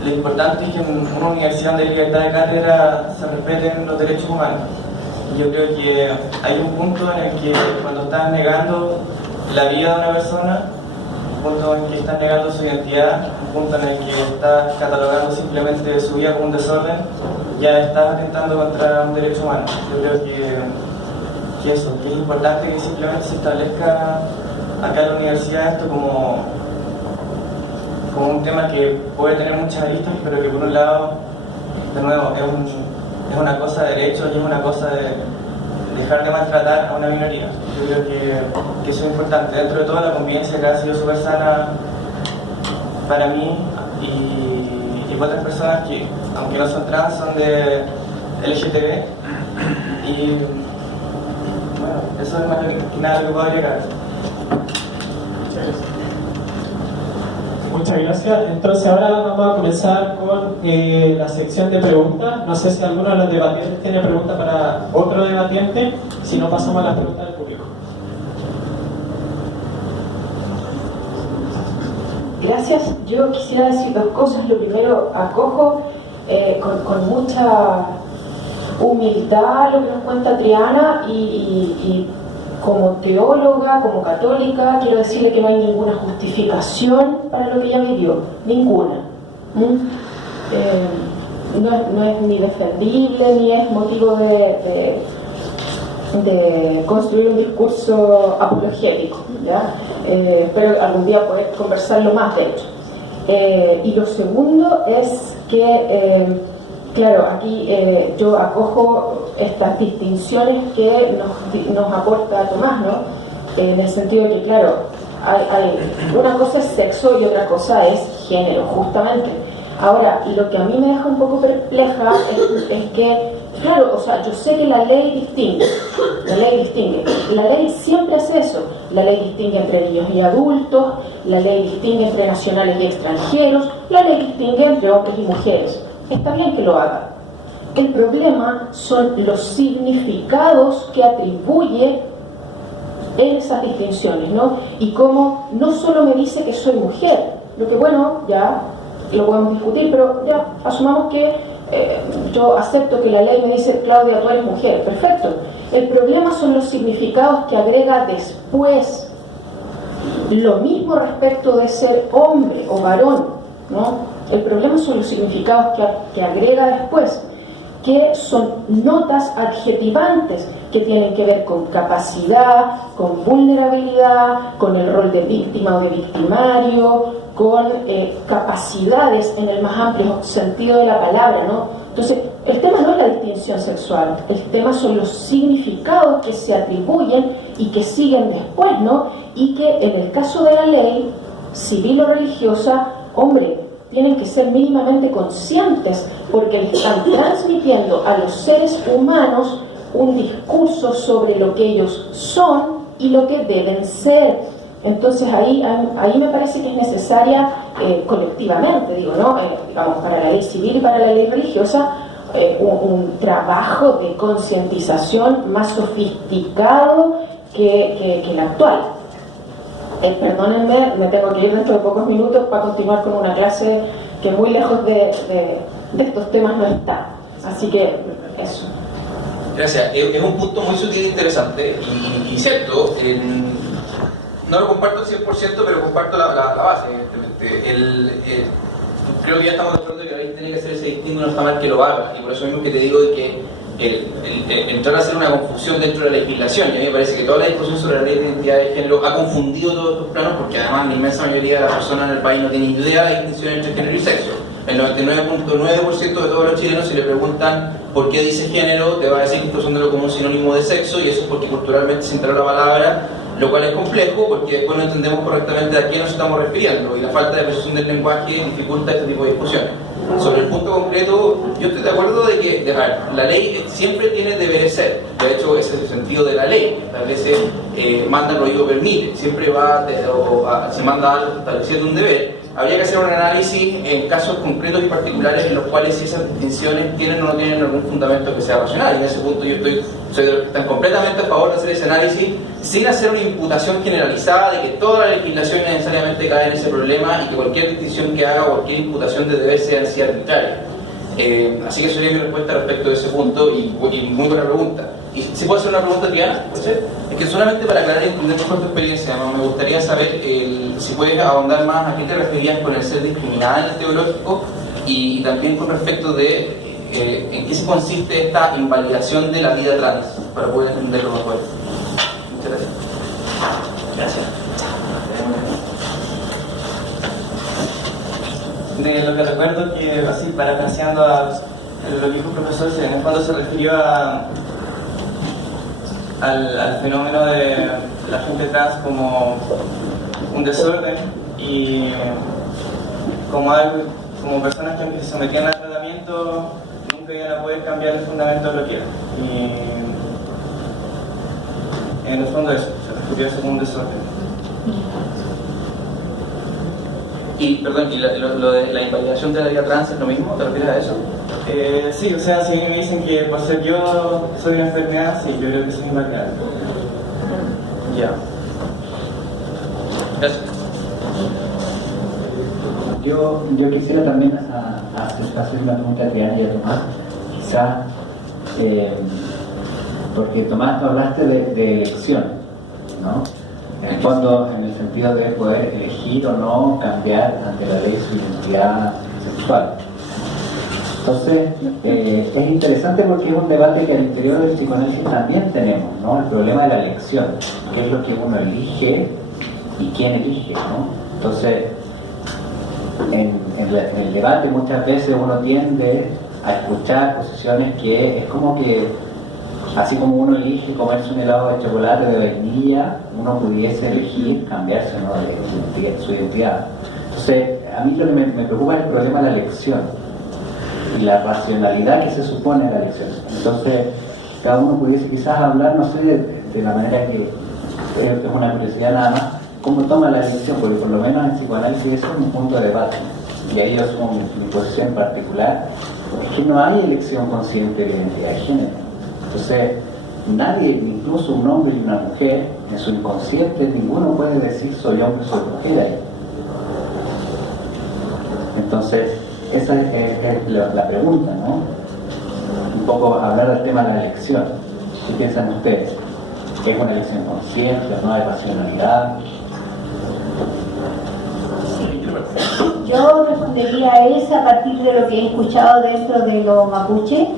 lo importante es que en una universidad donde hay libertad de cátedra se respeten los derechos humanos. Yo creo que hay un punto en el que cuando estás negando la vida de una persona, un punto en que estás negando su identidad, un punto en el que estás catalogando simplemente su vida como un desorden, ya estás atentando contra un derecho humano. Yo creo que es importante que simplemente se establezca acá en la universidad esto como un tema que puede tener muchas aristas, pero que por un lado, de nuevo, es una cosa de derechos y es una cosa de dejar de maltratar a una minoría. Yo creo que eso es importante. Dentro de toda la convivencia que ha sido súper sana para mí y para otras personas que, aunque no son trans, son de LGTB. Y bueno, eso es más que nada lo que puedo agregar. Muchas gracias. Entonces ahora vamos a comenzar con la sección de preguntas. No sé si alguno de los debatientes tiene preguntas para otro debatiente. Si no, pasamos a las preguntas del público. Gracias. Yo quisiera decir dos cosas. Lo primero, acojo con mucha humildad lo que nos cuenta Triana y como teóloga, como católica, quiero decirle que no hay ninguna justificación para lo que ella vivió, ninguna. No es ni defendible ni es motivo de construir un discurso apologético, ¿ya? Espero algún día poder conversarlo más de hecho. Y lo segundo es que claro, aquí yo acojo estas distinciones que nos aporta Tomás, ¿no? En el sentido de que, claro, una cosa es sexo y otra cosa es género, justamente. Ahora, lo que a mí me deja un poco perpleja es que, claro, o sea, yo sé que la ley distingue, la ley siempre hace eso, la ley distingue entre niños y adultos, la ley distingue entre nacionales y extranjeros, la ley distingue entre hombres y mujeres. Está bien que lo haga. El problema son los significados que atribuye en esas distinciones, ¿no? Y cómo no solo me dice que soy mujer, lo que bueno, ya lo podemos discutir, pero ya asumamos que yo acepto que la ley me dice, Claudia, tú eres mujer, perfecto. El problema son los significados que agrega después. Lo mismo respecto de ser hombre o varón, ¿no? El problema son los significados que agrega después, que son notas adjetivantes que tienen que ver con capacidad, con vulnerabilidad, con el rol de víctima o de victimario, con capacidades en el más amplio sentido de la palabra, ¿no? Entonces, el tema no es la distinción sexual, el tema son los significados que se atribuyen y que siguen después, ¿no? Y que en el caso de la ley civil o religiosa, hombre, tienen que ser mínimamente conscientes porque le están transmitiendo a los seres humanos un discurso sobre lo que ellos son y lo que deben ser. Entonces ahí me parece que es necesaria colectivamente, digo, ¿no? Digamos, para la ley civil y para la ley religiosa, un trabajo de concientización más sofisticado que el actual. Perdónenme, me tengo que ir dentro de pocos minutos para continuar con una clase que muy lejos de estos temas no está. Así que eso. Gracias. Es un punto muy sutil e interesante y cierto. No lo comparto al 100%, pero comparto la base, evidentemente. Creo que ya estamos de acuerdo que alguien tiene que hacer ese distingo, no está mal que lo haga. Y por eso mismo que te digo que entrar a hacer una confusión dentro de la legislación, y a mí me parece que toda la discusión sobre la ley de identidad de género ha confundido todos estos planos, porque además la inmensa mayoría de las personas en el país no tienen idea de la distinción entre género y sexo. El 99.9% de todos los chilenos, si le preguntan por qué dice género, te va a decir que está usándolo como un sinónimo de sexo, y eso es porque culturalmente se instaló la palabra, lo cual es complejo porque después no entendemos correctamente a qué nos estamos refiriendo, y la falta de precisión del lenguaje dificulta este tipo de discusiones. Sobre el punto concreto, yo estoy de acuerdo de que la ley siempre tiene deberes ser. De hecho, ese es el sentido de la ley. Establece, manda, prohíbe, permite. Siempre va, si manda algo estableciendo un deber. Habría que hacer un análisis en casos concretos y particulares en los cuales si esas distinciones tienen o no tienen algún fundamento que sea racional. Y en ese punto yo soy de los que están completamente a favor de hacer ese análisis sin hacer una imputación generalizada de que toda la legislación necesariamente cae en ese problema y que cualquier distinción que haga o cualquier imputación de deber sea en sí arbitraria. Así que eso sería mi respuesta respecto de ese punto y muy buena pregunta. ¿Y si puedo hacer una pregunta, Triana? ¿Puede ser? Es que solamente para aclarar y entender mejor tu experiencia, ¿no? Me gustaría saber si puedes ahondar más a qué te referías con el ser discriminada en el teológico y también con respecto de en qué se consiste esta invalidación de la vida trans, para poder entenderlo mejor. Muchas gracias. Gracias. De lo que recuerdo, que así parafraseando a lo que dijo el profesor, en el fondo se refirió al fenómeno de la gente trans como un desorden y como personas que aunque se sometían al tratamiento nunca iban a poder cambiar el fundamento de lo que era. Y en el fondo eso, se refirió a eso como un desorden. Y, perdón, ¿y lo de la invalidación de la vida trans es lo mismo? ¿Te refieres a eso? Sí, o sea, si me dicen que por ser yo soy una enfermedad, sí, yo creo que soy invalidable. Ya. Gracias. Yo quisiera también hacer una pregunta a Triana y a Tomás, quizás, porque Tomás, tú hablaste de elección, ¿no? En el fondo, en el sentido de poder elegir o no cambiar ante la ley su identidad sexual. Entonces, es interesante porque es un debate que al interior del psicoanálisis también tenemos, ¿no? El problema de la elección, qué es lo que uno elige y quién elige, ¿no? Entonces, en el debate muchas veces uno tiende a escuchar posiciones que es como que, así como uno elige comerse un helado de chocolate de vainilla, uno pudiese elegir cambiarse, ¿no?, de su identidad. Entonces, a mí lo que me preocupa es el problema de la elección y la racionalidad que se supone en la elección. Entonces, cada uno pudiese quizás hablar, no sé, de la manera que es una curiosidad nada más, cómo toma la elección, porque por lo menos en psicoanálisis eso es un punto de debate. Y ahí yo asumo mi posición en particular, es que no hay elección consciente de la identidad de género. Entonces, nadie, incluso un hombre y una mujer, en su inconsciente, ninguno puede decir soy hombre, soy mujer ahí. Entonces, esa es la pregunta, ¿no? Un poco hablar del tema de la elección. ¿Qué piensan ustedes? ¿Es una elección consciente? ¿No hay racionalidad? Yo respondería a eso a partir de lo que he escuchado dentro de los mapuche,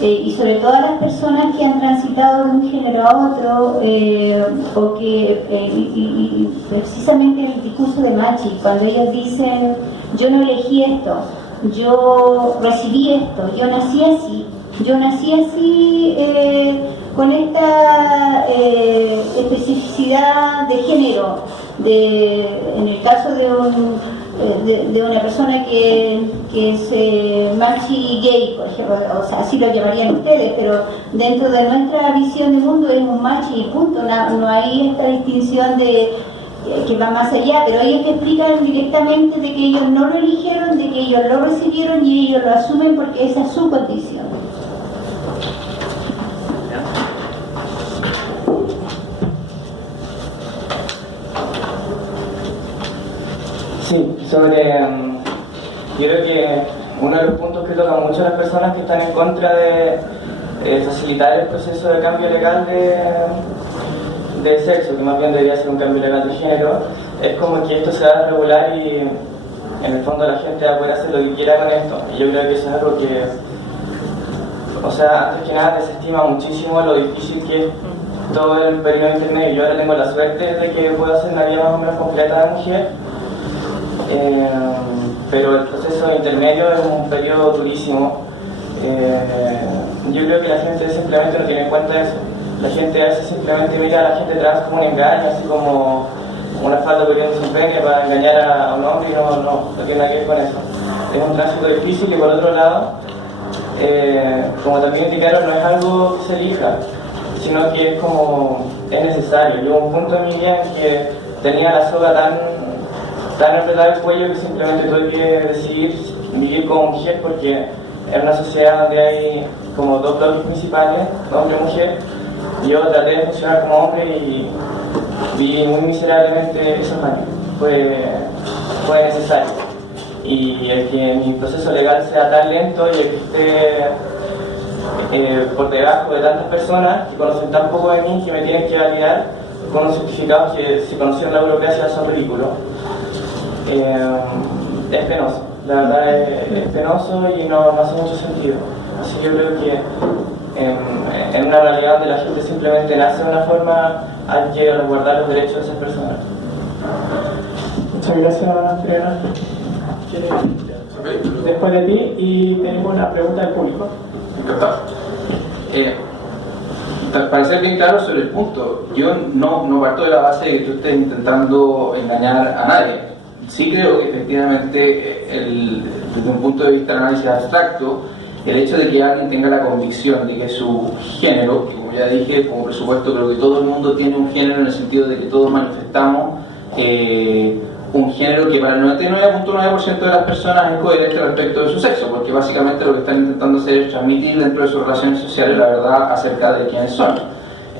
y sobre todo a las personas que han transitado de un género a otro, y precisamente el discurso de Machi, cuando ellos dicen yo no elegí esto, yo recibí esto, yo nací así con esta especificidad de género, en el caso de una persona que es machi gay, por ejemplo, o sea, así lo llamarían ustedes, pero dentro de nuestra visión de mundo es un machi y punto, no hay esta distinción de que va más allá, pero ellos explican directamente de que ellos no lo eligieron, de que ellos lo recibieron y ellos lo asumen porque esa es su condición. Sí, yo creo que uno de los puntos que tocan mucho a las personas que están en contra de facilitar el proceso de cambio legal de sexo, que más bien debería ser un cambio legal de género, es como que esto se va a regular y en el fondo la gente va a poder hacer lo que quiera con esto. Y yo creo que eso es algo que, o sea, antes que nada desestima muchísimo lo difícil que es todo el periodo de internet. Yo ahora tengo la suerte de que puedo hacer una vida más o menos completa de mujer, pero el proceso intermedio es un periodo durísimo. Yo creo que la gente simplemente no tiene en cuenta eso. La gente a veces simplemente mira a la gente trans como un engaño, así como una falda corriendo sin pene para engañar a un hombre, y no tiene nada que ver con eso. Es un tránsito difícil y por otro lado, como también indicaron, no es algo que se elija, sino que es necesario. Yo hubo un punto en mi vida en que tenía la soga tan apretada el cuello que simplemente tuve que decidir vivir como mujer, porque en una sociedad donde hay como dos bloques principales, hombre y mujer, yo traté de funcionar como hombre y viví muy miserablemente esos años. Fue necesario. Y el que mi proceso legal sea tan lento y el que esté por debajo de tantas personas que conocen tan poco de mí, que me tienen que validar con unos certificados que si conocieron la burocracia son ridículos, es penoso. La verdad es penoso y no hace mucho sentido. Así que yo creo que en una realidad donde la gente simplemente nace de una forma, hay que resguardar los derechos de esas personas. Muchas gracias, Triana. Después de ti, y tenemos una pregunta del público. Encantado. Para ser bien claro sobre el punto, yo no parto de la base de que tú estés intentando engañar a nadie. Sí creo que efectivamente, desde un punto de vista de análisis abstracto, el hecho de que alguien tenga la convicción de que su género, que como ya dije, como presupuesto, creo que todo el mundo tiene un género en el sentido de que todos manifestamos un género que para el 99.9% de las personas es coherente respecto de su sexo, porque básicamente lo que están intentando hacer es transmitir dentro de sus relaciones sociales la verdad acerca de quiénes son.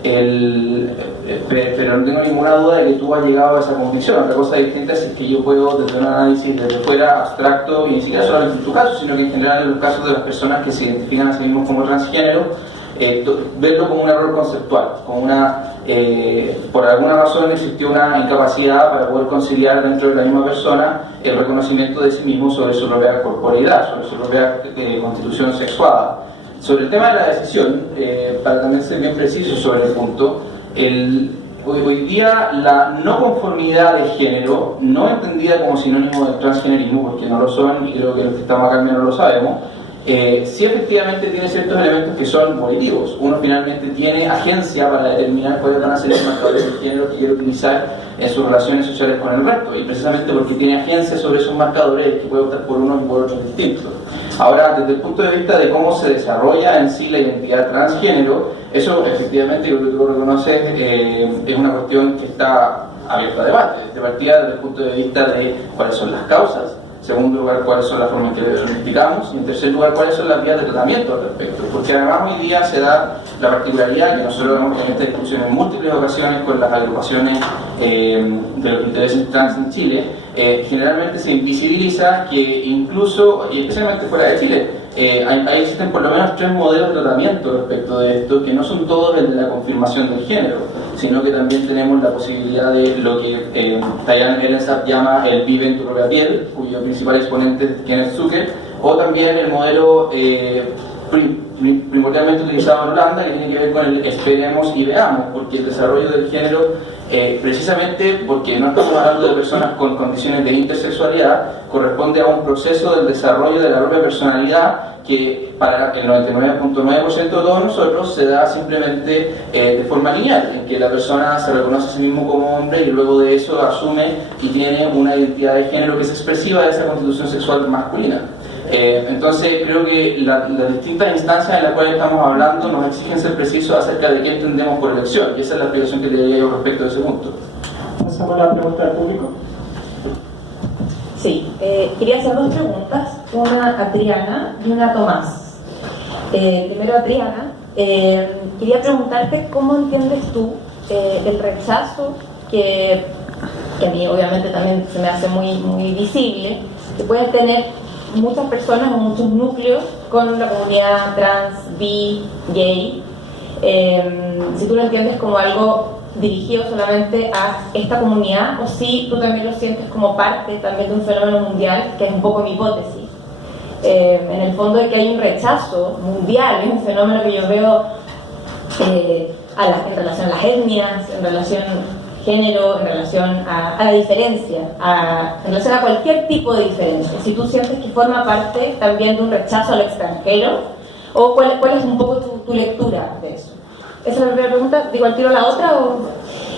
Pero no tengo ninguna duda de que tú has llegado a esa convicción. Otra cosa distinta es que yo puedo, desde un análisis desde fuera, abstracto, y ni siquiera solamente en tu caso, sino que en general en los casos de las personas que se identifican a sí mismos como transgénero, verlo como un error conceptual, como una, por alguna razón existió una incapacidad para poder conciliar dentro de la misma persona el reconocimiento de sí mismo sobre su propia corporeidad, sobre su propia constitución sexuada. Sobre el tema de la decisión, para también ser bien preciso sobre el punto, hoy día la no conformidad de género, no entendida como sinónimo del transgenerismo, porque no lo son, y creo que los que estamos acá al menos lo sabemos, sí efectivamente tiene ciertos elementos que son positivos. Uno finalmente tiene agencia para determinar cuáles van a ser los marcadores de género que quiere utilizar en sus relaciones sociales con el resto, y precisamente porque tiene agencia sobre esos marcadores es que puede optar por uno y por otro distintos. Ahora, desde el punto de vista de cómo se desarrolla en sí la identidad transgénero, eso efectivamente, lo que tú lo reconoces, es una cuestión que está abierta a debate, de partida desde el punto de vista de cuáles son las causas, en segundo lugar, cuáles son las formas en que lo diagnosticamos, y en tercer lugar, cuáles son las vías de tratamiento al respecto, porque además hoy día se da la particularidad que nosotros vemos en esta discusión en múltiples ocasiones con las agrupaciones de los intereses trans en Chile. Generalmente se invisibiliza que incluso, y especialmente fuera de Chile, ahí existen por lo menos 3 modelos de tratamiento respecto de esto, que no son todos el de la confirmación del género, sino que también tenemos la posibilidad de lo que Diane Ehrensap llama el vive en tu propia piel, cuyo principal exponente es Kenneth Zucker, o también el modelo primordialmente utilizado en Holanda, que tiene que ver con el esperemos y veamos, porque el desarrollo del género, precisamente porque no estamos hablando de personas con condiciones de intersexualidad, corresponde a un proceso del desarrollo de la propia personalidad que para el 99.9% de todos nosotros se da simplemente de forma lineal, en que la persona se reconoce a sí mismo como hombre y luego de eso asume y tiene una identidad de género que es expresiva de esa constitución sexual masculina. Entonces creo que las distintas instancias en las cuales estamos hablando nos exigen ser precisos acerca de qué entendemos por elección, y esa es la explicación que le daría yo respecto de ese punto. Pasamos a la pregunta del público. Sí, quería hacer 2 preguntas, una a Triana y una a Tomás. Primero a Triana, quería preguntarte cómo entiendes tú el rechazo que a mí obviamente también se me hace muy, muy visible, que pueden tener muchas personas o muchos núcleos con la comunidad trans, bi, gay, si tú lo entiendes como algo dirigido solamente a esta comunidad o si tú también lo sientes como parte también de un fenómeno mundial, que es un poco mi hipótesis. En el fondo de que hay un rechazo mundial, es un fenómeno que yo veo en relación a las etnias, en relación a género, en relación a la diferencia, en relación a cualquier tipo de diferencia. Si tú sientes que forma parte también de un rechazo al extranjero, o cuál es un poco tu lectura de eso. Esa es la primera pregunta. Digo, al tiro la otra.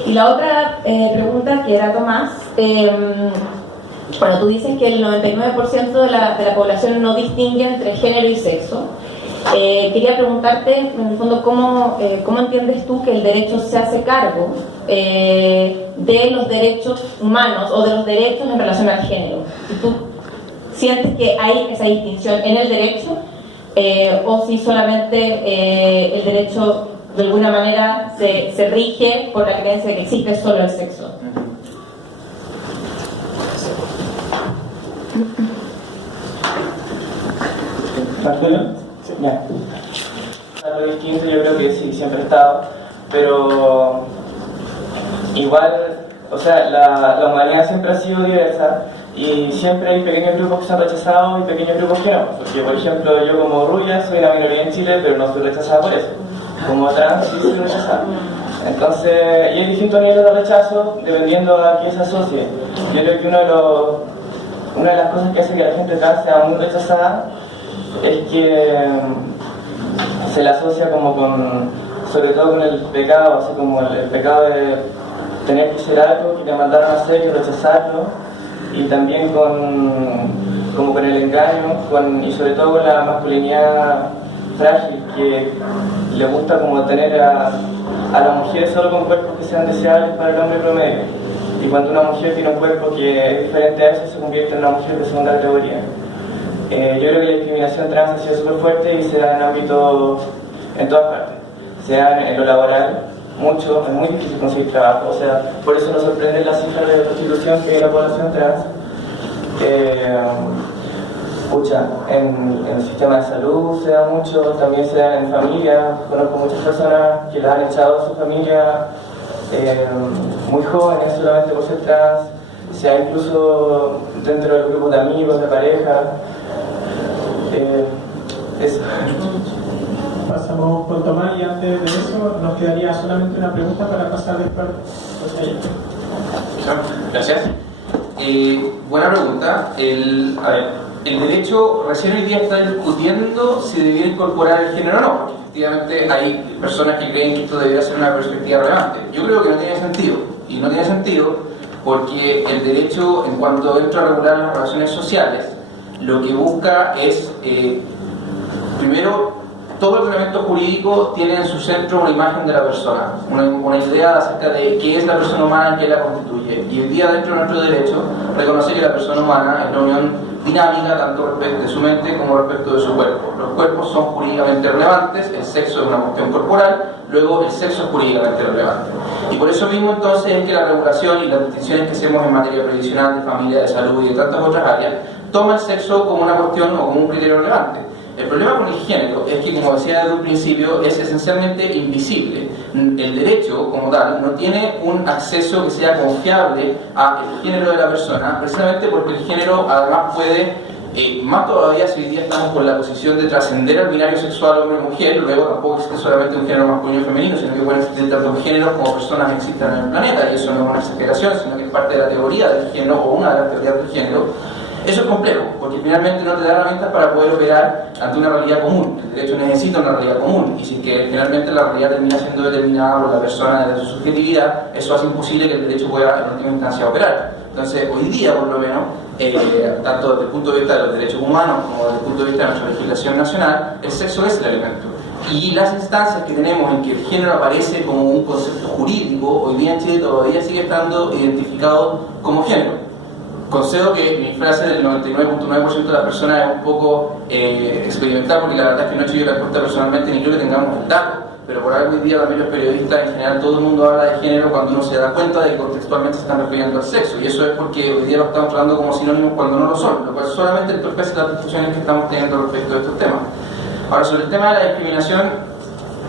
Y la otra pregunta que era Tomás, bueno, tú dices que el 99% de la población no distingue entre género y sexo. Quería preguntarte, en el fondo, ¿cómo entiendes tú que el derecho se hace cargo de los derechos humanos o de los derechos en relación al género? ¿Y tú sientes que hay esa distinción en el derecho o si solamente el derecho de alguna manera se rige por la creencia de que existe solo el sexo? ¿Marcelo? Sí. Ya. Lo distinto yo creo que sí, siempre ha estado, pero igual, o sea, la humanidad siempre ha sido diversa y siempre hay pequeños grupos que son rechazados y pequeños grupos que no, porque por ejemplo yo como rubia soy una minoría en Chile, pero no soy rechazada por eso. Como trans sí soy rechazada. Entonces, y hay distintos niveles de rechazo dependiendo a qué se asocie. Yo creo que una de las cosas que hace que la gente trans sea muy rechazada es que se la asocia como sobre todo con el pecado, así como el pecado de tener que ser algo que te mandaron a hacer y rechazarlo, y también como con el engaño, y sobre todo con la masculinidad frágil, que le gusta como tener a las mujeres solo con cuerpos que sean deseables para el hombre promedio. Y cuando una mujer tiene un cuerpo que es diferente a eso, se convierte en una mujer de segunda categoría. Yo creo que la discriminación trans ha sido súper fuerte y se da en ámbitos, en todas partes. Se da en lo laboral, mucho, es muy difícil conseguir trabajo, o sea, por eso nos sorprende la cifra de prostitución que hay en la población trans. En el sistema de salud se da mucho, también se da en familia. Conozco muchas personas que las han echado a su familia muy jóvenes solamente por ser trans, se da incluso dentro del grupo de amigos, de pareja. Eso. Pasamos con Tomás y antes de eso nos quedaría solamente una pregunta para pasar después. Gracias. Buena pregunta. El derecho recién hoy día está discutiendo si debiera incorporar el género o no, porque efectivamente hay personas que creen que esto debería ser una perspectiva relevante. Yo creo que no tiene sentido, y no tiene sentido porque el derecho, en cuanto entra a regular las relaciones sociales, lo que busca es, primero, todo el elemento jurídico tiene en su centro una imagen de la persona, una idea acerca de qué es la persona humana y qué la constituye. Y hoy día, dentro de nuestro derecho, reconoce que la persona humana es la unión dinámica tanto respecto de su mente como respecto de su cuerpo. Los cuerpos son jurídicamente relevantes, el sexo es una cuestión corporal, luego el sexo es jurídicamente relevante. Y por eso mismo entonces es que la regulación y las distinciones que hacemos en materia previsional, de familia, de salud y de tantas otras áreas, toma el sexo como una cuestión o como un criterio relevante. El problema con el género es que, como decía desde un principio, es esencialmente invisible. El derecho, como tal, no tiene un acceso que sea confiable al género de la persona, precisamente porque el género además puede, más todavía si hoy día estamos con la posición de trascender al binario sexual hombre-mujer, luego tampoco existe solamente un género masculino y femenino, sino que pueden existir tantos géneros como personas existan en el planeta, y eso no es una exageración, sino que es parte de la teoría del género o una de las teorías del género. Eso es complejo, porque finalmente no te da herramientas para poder operar ante una realidad común. El derecho necesita una realidad común, y si que finalmente la realidad termina siendo determinada por la persona desde su subjetividad, eso hace imposible que el derecho pueda en última instancia operar. Entonces, hoy día, por lo menos, tanto desde el punto de vista de los derechos humanos como desde el punto de vista de nuestra legislación nacional, el sexo es el elemento. Y las instancias que tenemos en que el género aparece como un concepto jurídico, hoy día en Chile todavía sigue estando identificado como género. Concedo que mi frase del 99.9% de las personas es un poco experimental, porque la verdad es que no he hecho yo la encuesta personalmente ni creo que tengamos el dato, pero por algo hoy día también los periodistas, en general todo el mundo habla de género cuando uno se da cuenta de que contextualmente se están refiriendo al sexo, y eso es porque hoy día lo estamos tratando como sinónimos cuando no lo son, lo cual solamente entorpece las discusiones que estamos teniendo respecto a estos temas. Ahora, sobre el tema de la discriminación,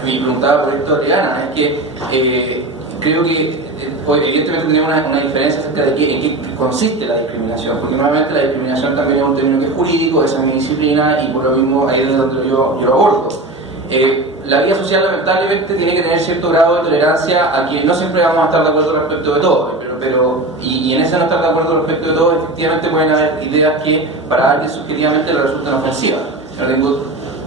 mi preguntada por esto, Adriana, es que creo que evidentemente tenemos una diferencia acerca de en qué consiste la discriminación, porque nuevamente la discriminación también es un término que es jurídico, esa es mi disciplina, y por lo mismo ahí es donde yo lo abordo. La vida social lamentablemente tiene que tener cierto grado de tolerancia a quien no siempre vamos a estar de acuerdo respecto de todo, y en ese no estar de acuerdo respecto de todo, efectivamente pueden haber ideas que para alguien subjetivamente le resultan ofensivas.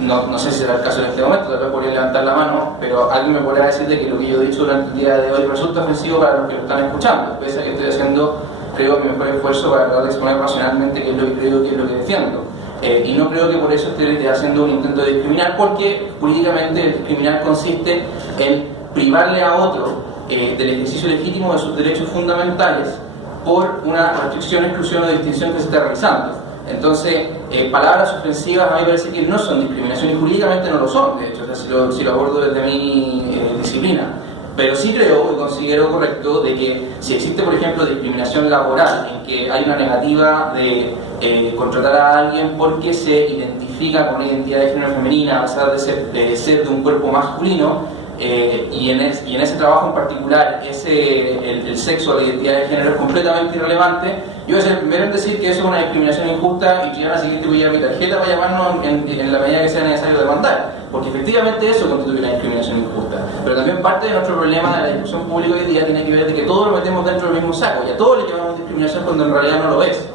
No sé si será el caso en este momento, tal vez podría levantar la mano, pero alguien me podrá decir de que lo que yo he dicho durante el día de hoy resulta ofensivo para los que lo están escuchando, pese a que estoy haciendo, creo, mi mejor esfuerzo para tratar de exponer racionalmente qué es lo que creo, qué es lo que defiendo. Y no creo que por eso esté haciendo un intento de discriminar, porque jurídicamente el discriminar consiste en privarle a otro del ejercicio legítimo de sus derechos fundamentales por una restricción, exclusión o distinción que se está realizando. Entonces, palabras ofensivas a mí me parece que no son discriminación, y jurídicamente no lo son, de hecho, o sea, si lo abordo desde mi disciplina. Pero sí creo y considero correcto de que si existe, por ejemplo, discriminación laboral, en que hay una negativa de contratar a alguien porque se identifica con una identidad de género femenina a pesar de ser de un cuerpo masculino, y en ese trabajo en particular el sexo o la identidad de género es completamente irrelevante, yo voy a ser el primero en decir que eso es una discriminación injusta, y que a la siguiente voy a llevar mi tarjeta para llamarnos en la medida que sea necesario demandar, porque efectivamente eso constituye una discriminación injusta. Pero también parte de nuestro problema de la discusión pública hoy día tiene que ver de que todos lo metemos dentro del mismo saco, y a todos le llamamos discriminación cuando en realidad no lo es,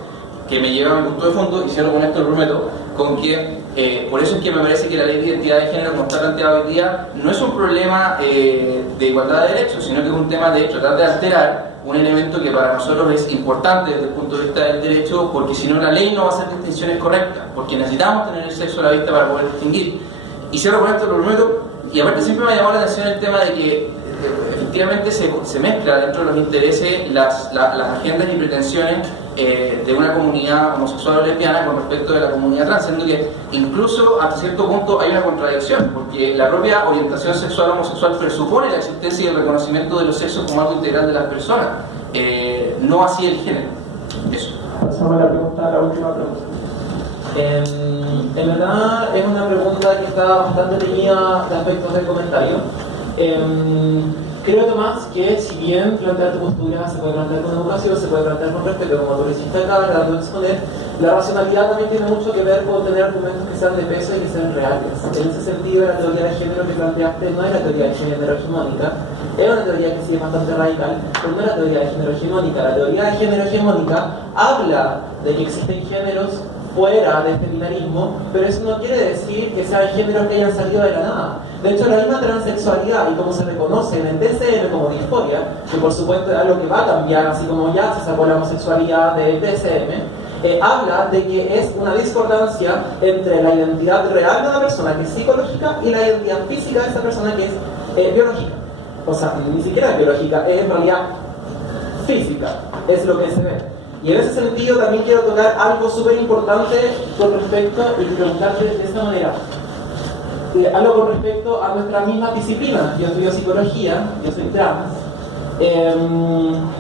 que me lleva a mi punto de fondo, y cierro con esto, lo prometo, con que por eso es que me parece que la ley de identidad de género, como está planteada hoy día, no es un problema de igualdad de derechos, sino que es un tema de tratar de alterar un elemento que para nosotros es importante desde el punto de vista del derecho, porque si no la ley no va a hacer distinciones correctas, porque necesitamos tener el sexo a la vista para poder distinguir. Y cierro con esto, lo prometo, y aparte siempre me ha llamado la atención el tema de que efectivamente se mezcla dentro de los intereses las agendas y pretensiones de una comunidad homosexual o lesbiana con respecto de la comunidad trans, siendo que incluso hasta cierto punto hay una contradicción, porque la propia orientación sexual homosexual presupone la existencia y el reconocimiento de los sexos como algo integral de las personas, no así el género. Eso. Pasamos a la última pregunta. En verdad es una pregunta que está bastante teñida de aspectos del comentario. Creo, Tomás, que si bien plantear tu postura se puede plantear con educación, se puede plantear con respeto, como tú lo hiciste acá, tratando de exponer, la racionalidad también tiene mucho que ver con tener argumentos que sean de peso y que sean reales. En ese sentido, la teoría de género que planteaste no es la teoría de género hegemónica, es una teoría que sí es bastante radical, pero no es la teoría de género hegemónica. La teoría de género hegemónica habla de que existen géneros fuera de este binarismo, pero eso no quiere decir que sean géneros que hayan salido de la nada. De hecho, la misma transexualidad y como se reconoce en el DSM como disforia, que por supuesto es algo que va a cambiar, así como ya se sacó la homosexualidad del DSM, habla de que es una discordancia entre la identidad real de una persona que es psicológica y la identidad física de esa persona que es biológica. O sea, ni siquiera es biológica, es en realidad física, es lo que se ve. Y en ese sentido también quiero tocar algo súper importante con respecto y preguntarte de esta manera. Algo con respecto a nuestra misma disciplina. Yo estudio psicología, yo soy trans,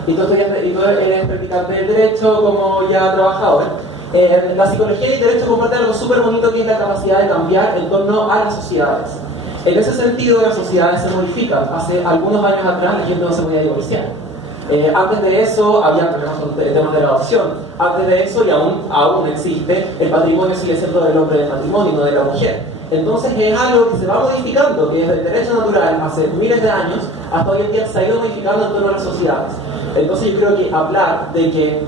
y tú eres practicante del derecho como ya trabajador. La psicología y el derecho comparten algo súper bonito que es la capacidad de cambiar en torno a las sociedades. En ese sentido, las sociedades se modifican. Hace algunos años atrás la gente no se podía divorciar. Antes de eso había problemas con temas de la adopción. Antes de eso, y aún existe, el patrimonio sigue siendo del hombre del matrimonio, no de la mujer. Entonces es algo que se va modificando, que desde el derecho natural hace miles de años hasta hoy en día se ha ido modificando en torno a las sociedades. Entonces yo creo que hablar de que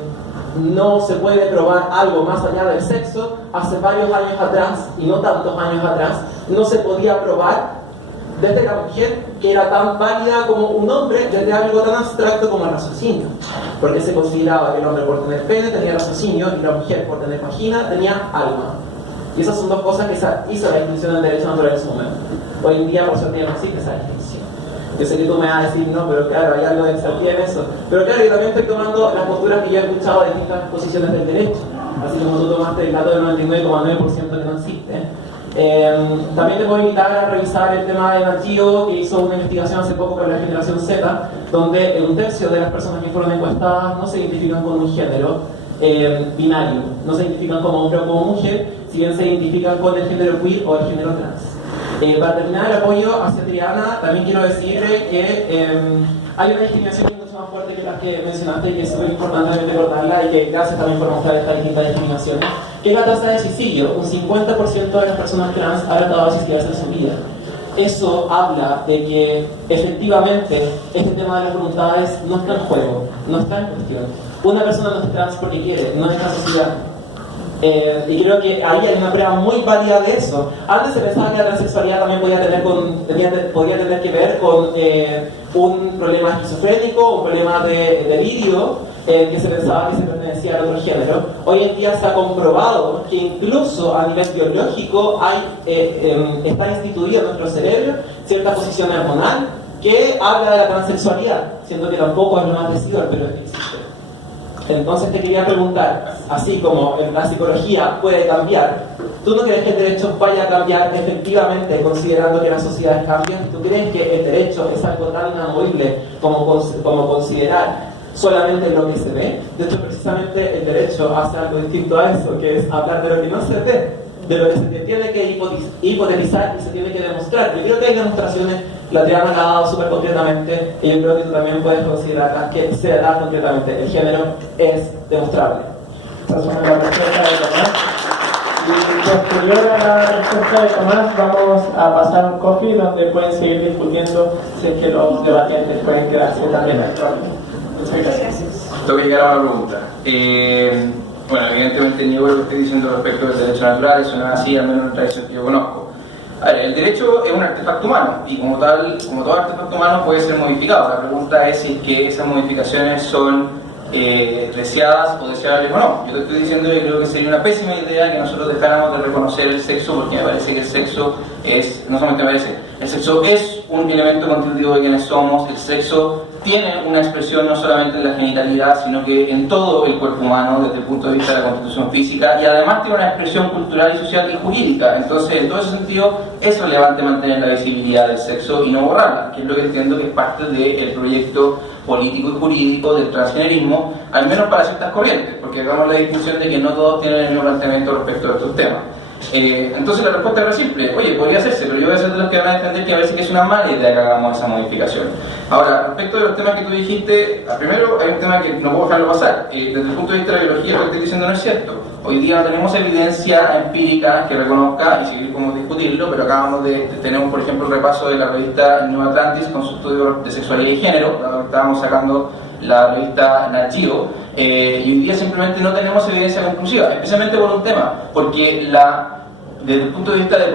no se puede probar algo más allá del sexo, hace varios años atrás, y no tantos años atrás, no se podía probar desde la mujer, que era tan válida como un hombre, desde algo tan abstracto como el raciocinio. Porque se consideraba que el hombre por tener pene tenía raciocinio y la mujer por tener vagina tenía alma. Y esas son dos cosas que hizo la distinción del derecho natural en su momento. Hoy en día, por suerte, ya no existe esa distinción. Yo sé que tú me vas a decir, no, pero claro, hay algo de exaltía en eso. Pero claro, yo también estoy tomando las posturas que yo he escuchado de distintas posiciones del derecho. Así como tú tomaste el dato del 99,9% que no existe. También te puedo invitar a revisar el tema de Nachio, que hizo una investigación hace poco con la generación Z, donde un tercio de las personas que fueron encuestadas no se identifican con un género binario, no se identifican como hombre o como mujer, si bien se identifican con el género queer o el género trans. Para terminar el apoyo hacia Triana, también quiero decirle que hay una discriminación mucho más fuerte que las que mencionaste y que es súper importante recordarla, y que gracias también por mostrar estas distintas discriminaciones, que es la tasa de suicidio. Un 50% de las personas trans han tratado de suicidarse en su vida. Eso habla de que efectivamente este tema de las voluntades no está en juego, no está en cuestión. Una persona no es trans porque quiere, no es la sociedad. Y creo que ahí hay una prueba muy válida de eso. Antes se pensaba que la transexualidad también podía tener que ver con un problema esquizofrénico, un problema de delirio, que se pensaba que se pertenecía a otro género. Hoy en día se ha comprobado que incluso a nivel biológico está instituida en nuestro cerebro cierta posición hormonal que habla de la transexualidad, siendo que tampoco es lo más decidor, pero existe. Entonces te quería preguntar, así como la psicología puede cambiar, ¿tú no crees que el derecho vaya a cambiar efectivamente considerando que las sociedades cambian? ¿Tú crees que el derecho es algo tan inamovible como considerar solamente lo que se ve? De hecho, precisamente el derecho hace algo distinto a eso, que es hablar de lo que no se ve, de lo que se tiene que hipotetizar y se tiene que demostrar. Yo creo que hay demostraciones, la Triana la ha dado súper concretamente, y yo creo que tú también puedes considerar que se da concretamente. El género es demostrable. Esa es una respuesta de Tomás. Y posterior a la respuesta de Tomás, vamos a pasar un coffee donde pueden seguir discutiendo si es que los debatientes pueden quedarse también actualmente. Muchas gracias. Tengo que llegar a una pregunta. Bueno, evidentemente niego lo que estoy diciendo respecto del derecho natural, eso no es así, al menos en el tradición que yo conozco. A ver, el derecho es un artefacto humano y como todo artefacto humano puede ser modificado. La pregunta es si es que esas modificaciones son deseadas o deseables o no. Yo te estoy diciendo que creo que sería una pésima idea que nosotros dejáramos de reconocer el sexo, porque me parece que el sexo no solamente me parece, el sexo es un elemento constitutivo de quienes somos, el sexo tiene una expresión no solamente en la genitalidad, sino que en todo el cuerpo humano desde el punto de vista de la constitución física, y además tiene una expresión cultural y social y jurídica. Entonces, en todo ese sentido, es relevante mantener la visibilidad del sexo y no borrarla, que es lo que entiendo que es parte del proyecto político y jurídico del transgenerismo, al menos para ciertas corrientes, porque hagamos la distinción de que no todos tienen el mismo planteamiento respecto de estos temas. Entonces la respuesta era simple: oye, podría hacerse, pero yo voy a ser de los que van a entender que a veces que es una mala idea que hagamos esa modificación. Ahora, respecto de los temas que tú dijiste, primero hay un tema que no puedo dejarlo pasar. Desde el punto de vista de la biología, lo que estoy diciendo no es cierto. Hoy día no tenemos evidencia empírica que reconozca, y si podemos discutirlo, pero acabamos tenemos por ejemplo el repaso de la revista New Atlantis con su estudio de sexualidad y género, estábamos sacando la revista Nat Geo, y hoy día simplemente no tenemos evidencia conclusiva, especialmente por un tema, porque desde el punto de vista de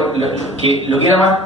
lo que era más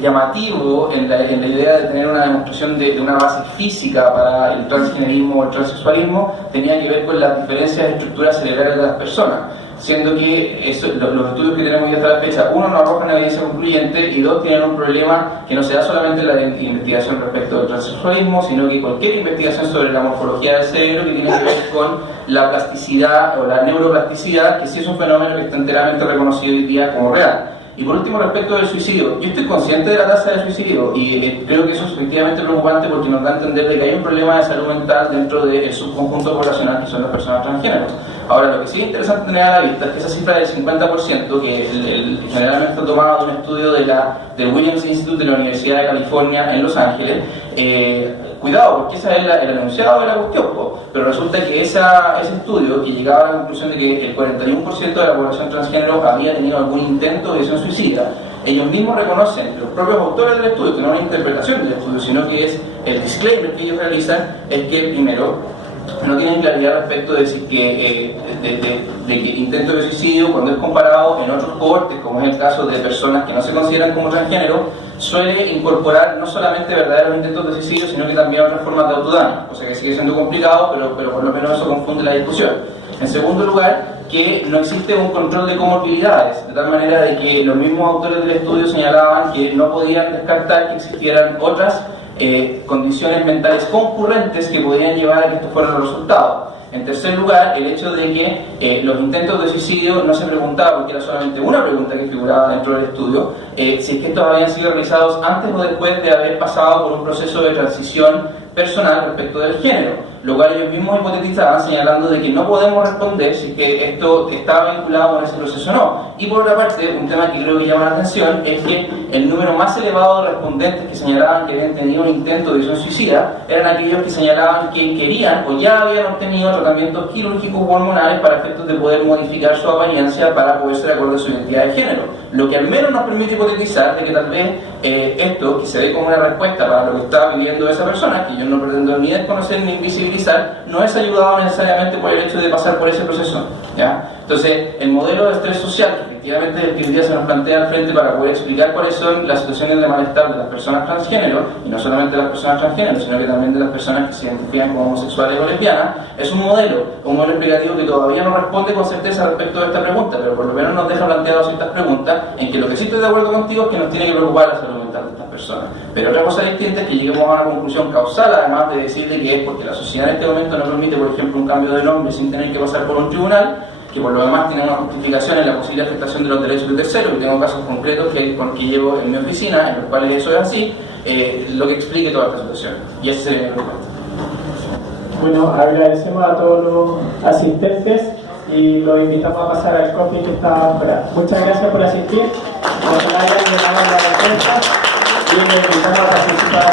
llamativo en la idea de tener una demostración de una base física para el transgenerismo o el transexualismo tenía que ver con las diferencias de estructuras cerebrales de las personas, siendo que los estudios que tenemos ya hasta la fecha, uno, no arrojan evidencia concluyente, y dos, tienen un problema que no se da solamente en la investigación respecto del transexualismo, sino que cualquier investigación sobre la morfología del cerebro que tiene que ver con la plasticidad o la neuroplasticidad, que sí es un fenómeno que está enteramente reconocido hoy día como real. Y por último, respecto del suicidio, yo estoy consciente de la tasa de suicidio y creo que eso es efectivamente preocupante porque nos da a entender de que hay un problema de salud mental dentro del subconjunto poblacional que son las personas transgénero. Ahora, lo que sí es interesante tener a la vista es que esa cifra del 50%, que generalmente está tomada de un estudio del Williams Institute de la Universidad de California en Los Ángeles, cuidado, porque esa es el enunciado de la cuestión, pero resulta que ese estudio, que llegaba a la conclusión de que el 41% de la población transgénero había tenido algún intento de decisión suicida, ellos mismos reconocen, los propios autores del estudio, que no es una interpretación del estudio, sino que es el disclaimer que ellos realizan, es que primero no tienen claridad respecto de decir que intento de suicidio, cuando es comparado en otros cohortes, como es el caso de personas que no se consideran como transgénero, suele incorporar no solamente verdaderos intentos de suicidio, sino que también otras formas de autodaño, o sea que sigue siendo complicado, pero por lo menos eso confunde la discusión. En segundo lugar, que no existe un control de comorbilidades, de tal manera de que los mismos autores del estudio señalaban que no podían descartar que existieran otras condiciones mentales concurrentes que podrían llevar a que esto fuera el resultado. En tercer lugar, el hecho de que los intentos de suicidio no se preguntaba, porque era solamente una pregunta que figuraba dentro del estudio, si es que estos habían sido realizados antes o después de haber pasado por un proceso de transición personal respecto del género, lo cual ellos mismos hipotetizaban señalando de que no podemos responder si es que esto estaba vinculado con ese proceso o no. Y por otra parte, un tema que creo que llama la atención es que el número más elevado de respondentes que señalaban que habían tenido un intento de decisión suicida eran aquellos que señalaban que querían o ya habían obtenido tratamientos quirúrgicos o hormonales para efectos de poder modificar su apariencia para poder ser acorde a su identidad de género, lo que al menos nos permite hipotetizar de que tal vez esto, que se ve como una respuesta para lo que está viviendo esa persona, que yo no pretendo ni desconocer ni invisibilizar, no es ayudado necesariamente por el hecho de pasar por ese proceso, ¿ya? Entonces, el modelo de estrés social, que efectivamente es el que hoy día se nos plantea al frente para poder explicar cuáles son las situaciones de malestar de las personas transgénero, y no solamente de las personas transgénero, sino que también de las personas que se identifican como homosexuales o lesbianas, es un modelo explicativo que todavía no responde con certeza respecto a esta pregunta, pero por lo menos nos deja planteadas ciertas preguntas en que lo que sí estoy de acuerdo contigo es que nos tiene que preocupar la salud mental de estas personas. Pero otra cosa distinta es que lleguemos a una conclusión causal, además de decirle que es porque la sociedad en este momento no permite, por ejemplo, un cambio de nombre sin tener que pasar por un tribunal, que por lo demás tiene una justificación en la posible afectación de los derechos de terceros, y tengo casos concretos que llevo en mi oficina, en los cuales eso es así, lo que explique toda esta situación. Y ese sería mi respuesta. Bueno, agradecemos a todos los asistentes y los invitamos a pasar al coffee que está afuera. Muchas gracias por asistir. Ojalá hayan llenado la respuesta y les invitamos a participar.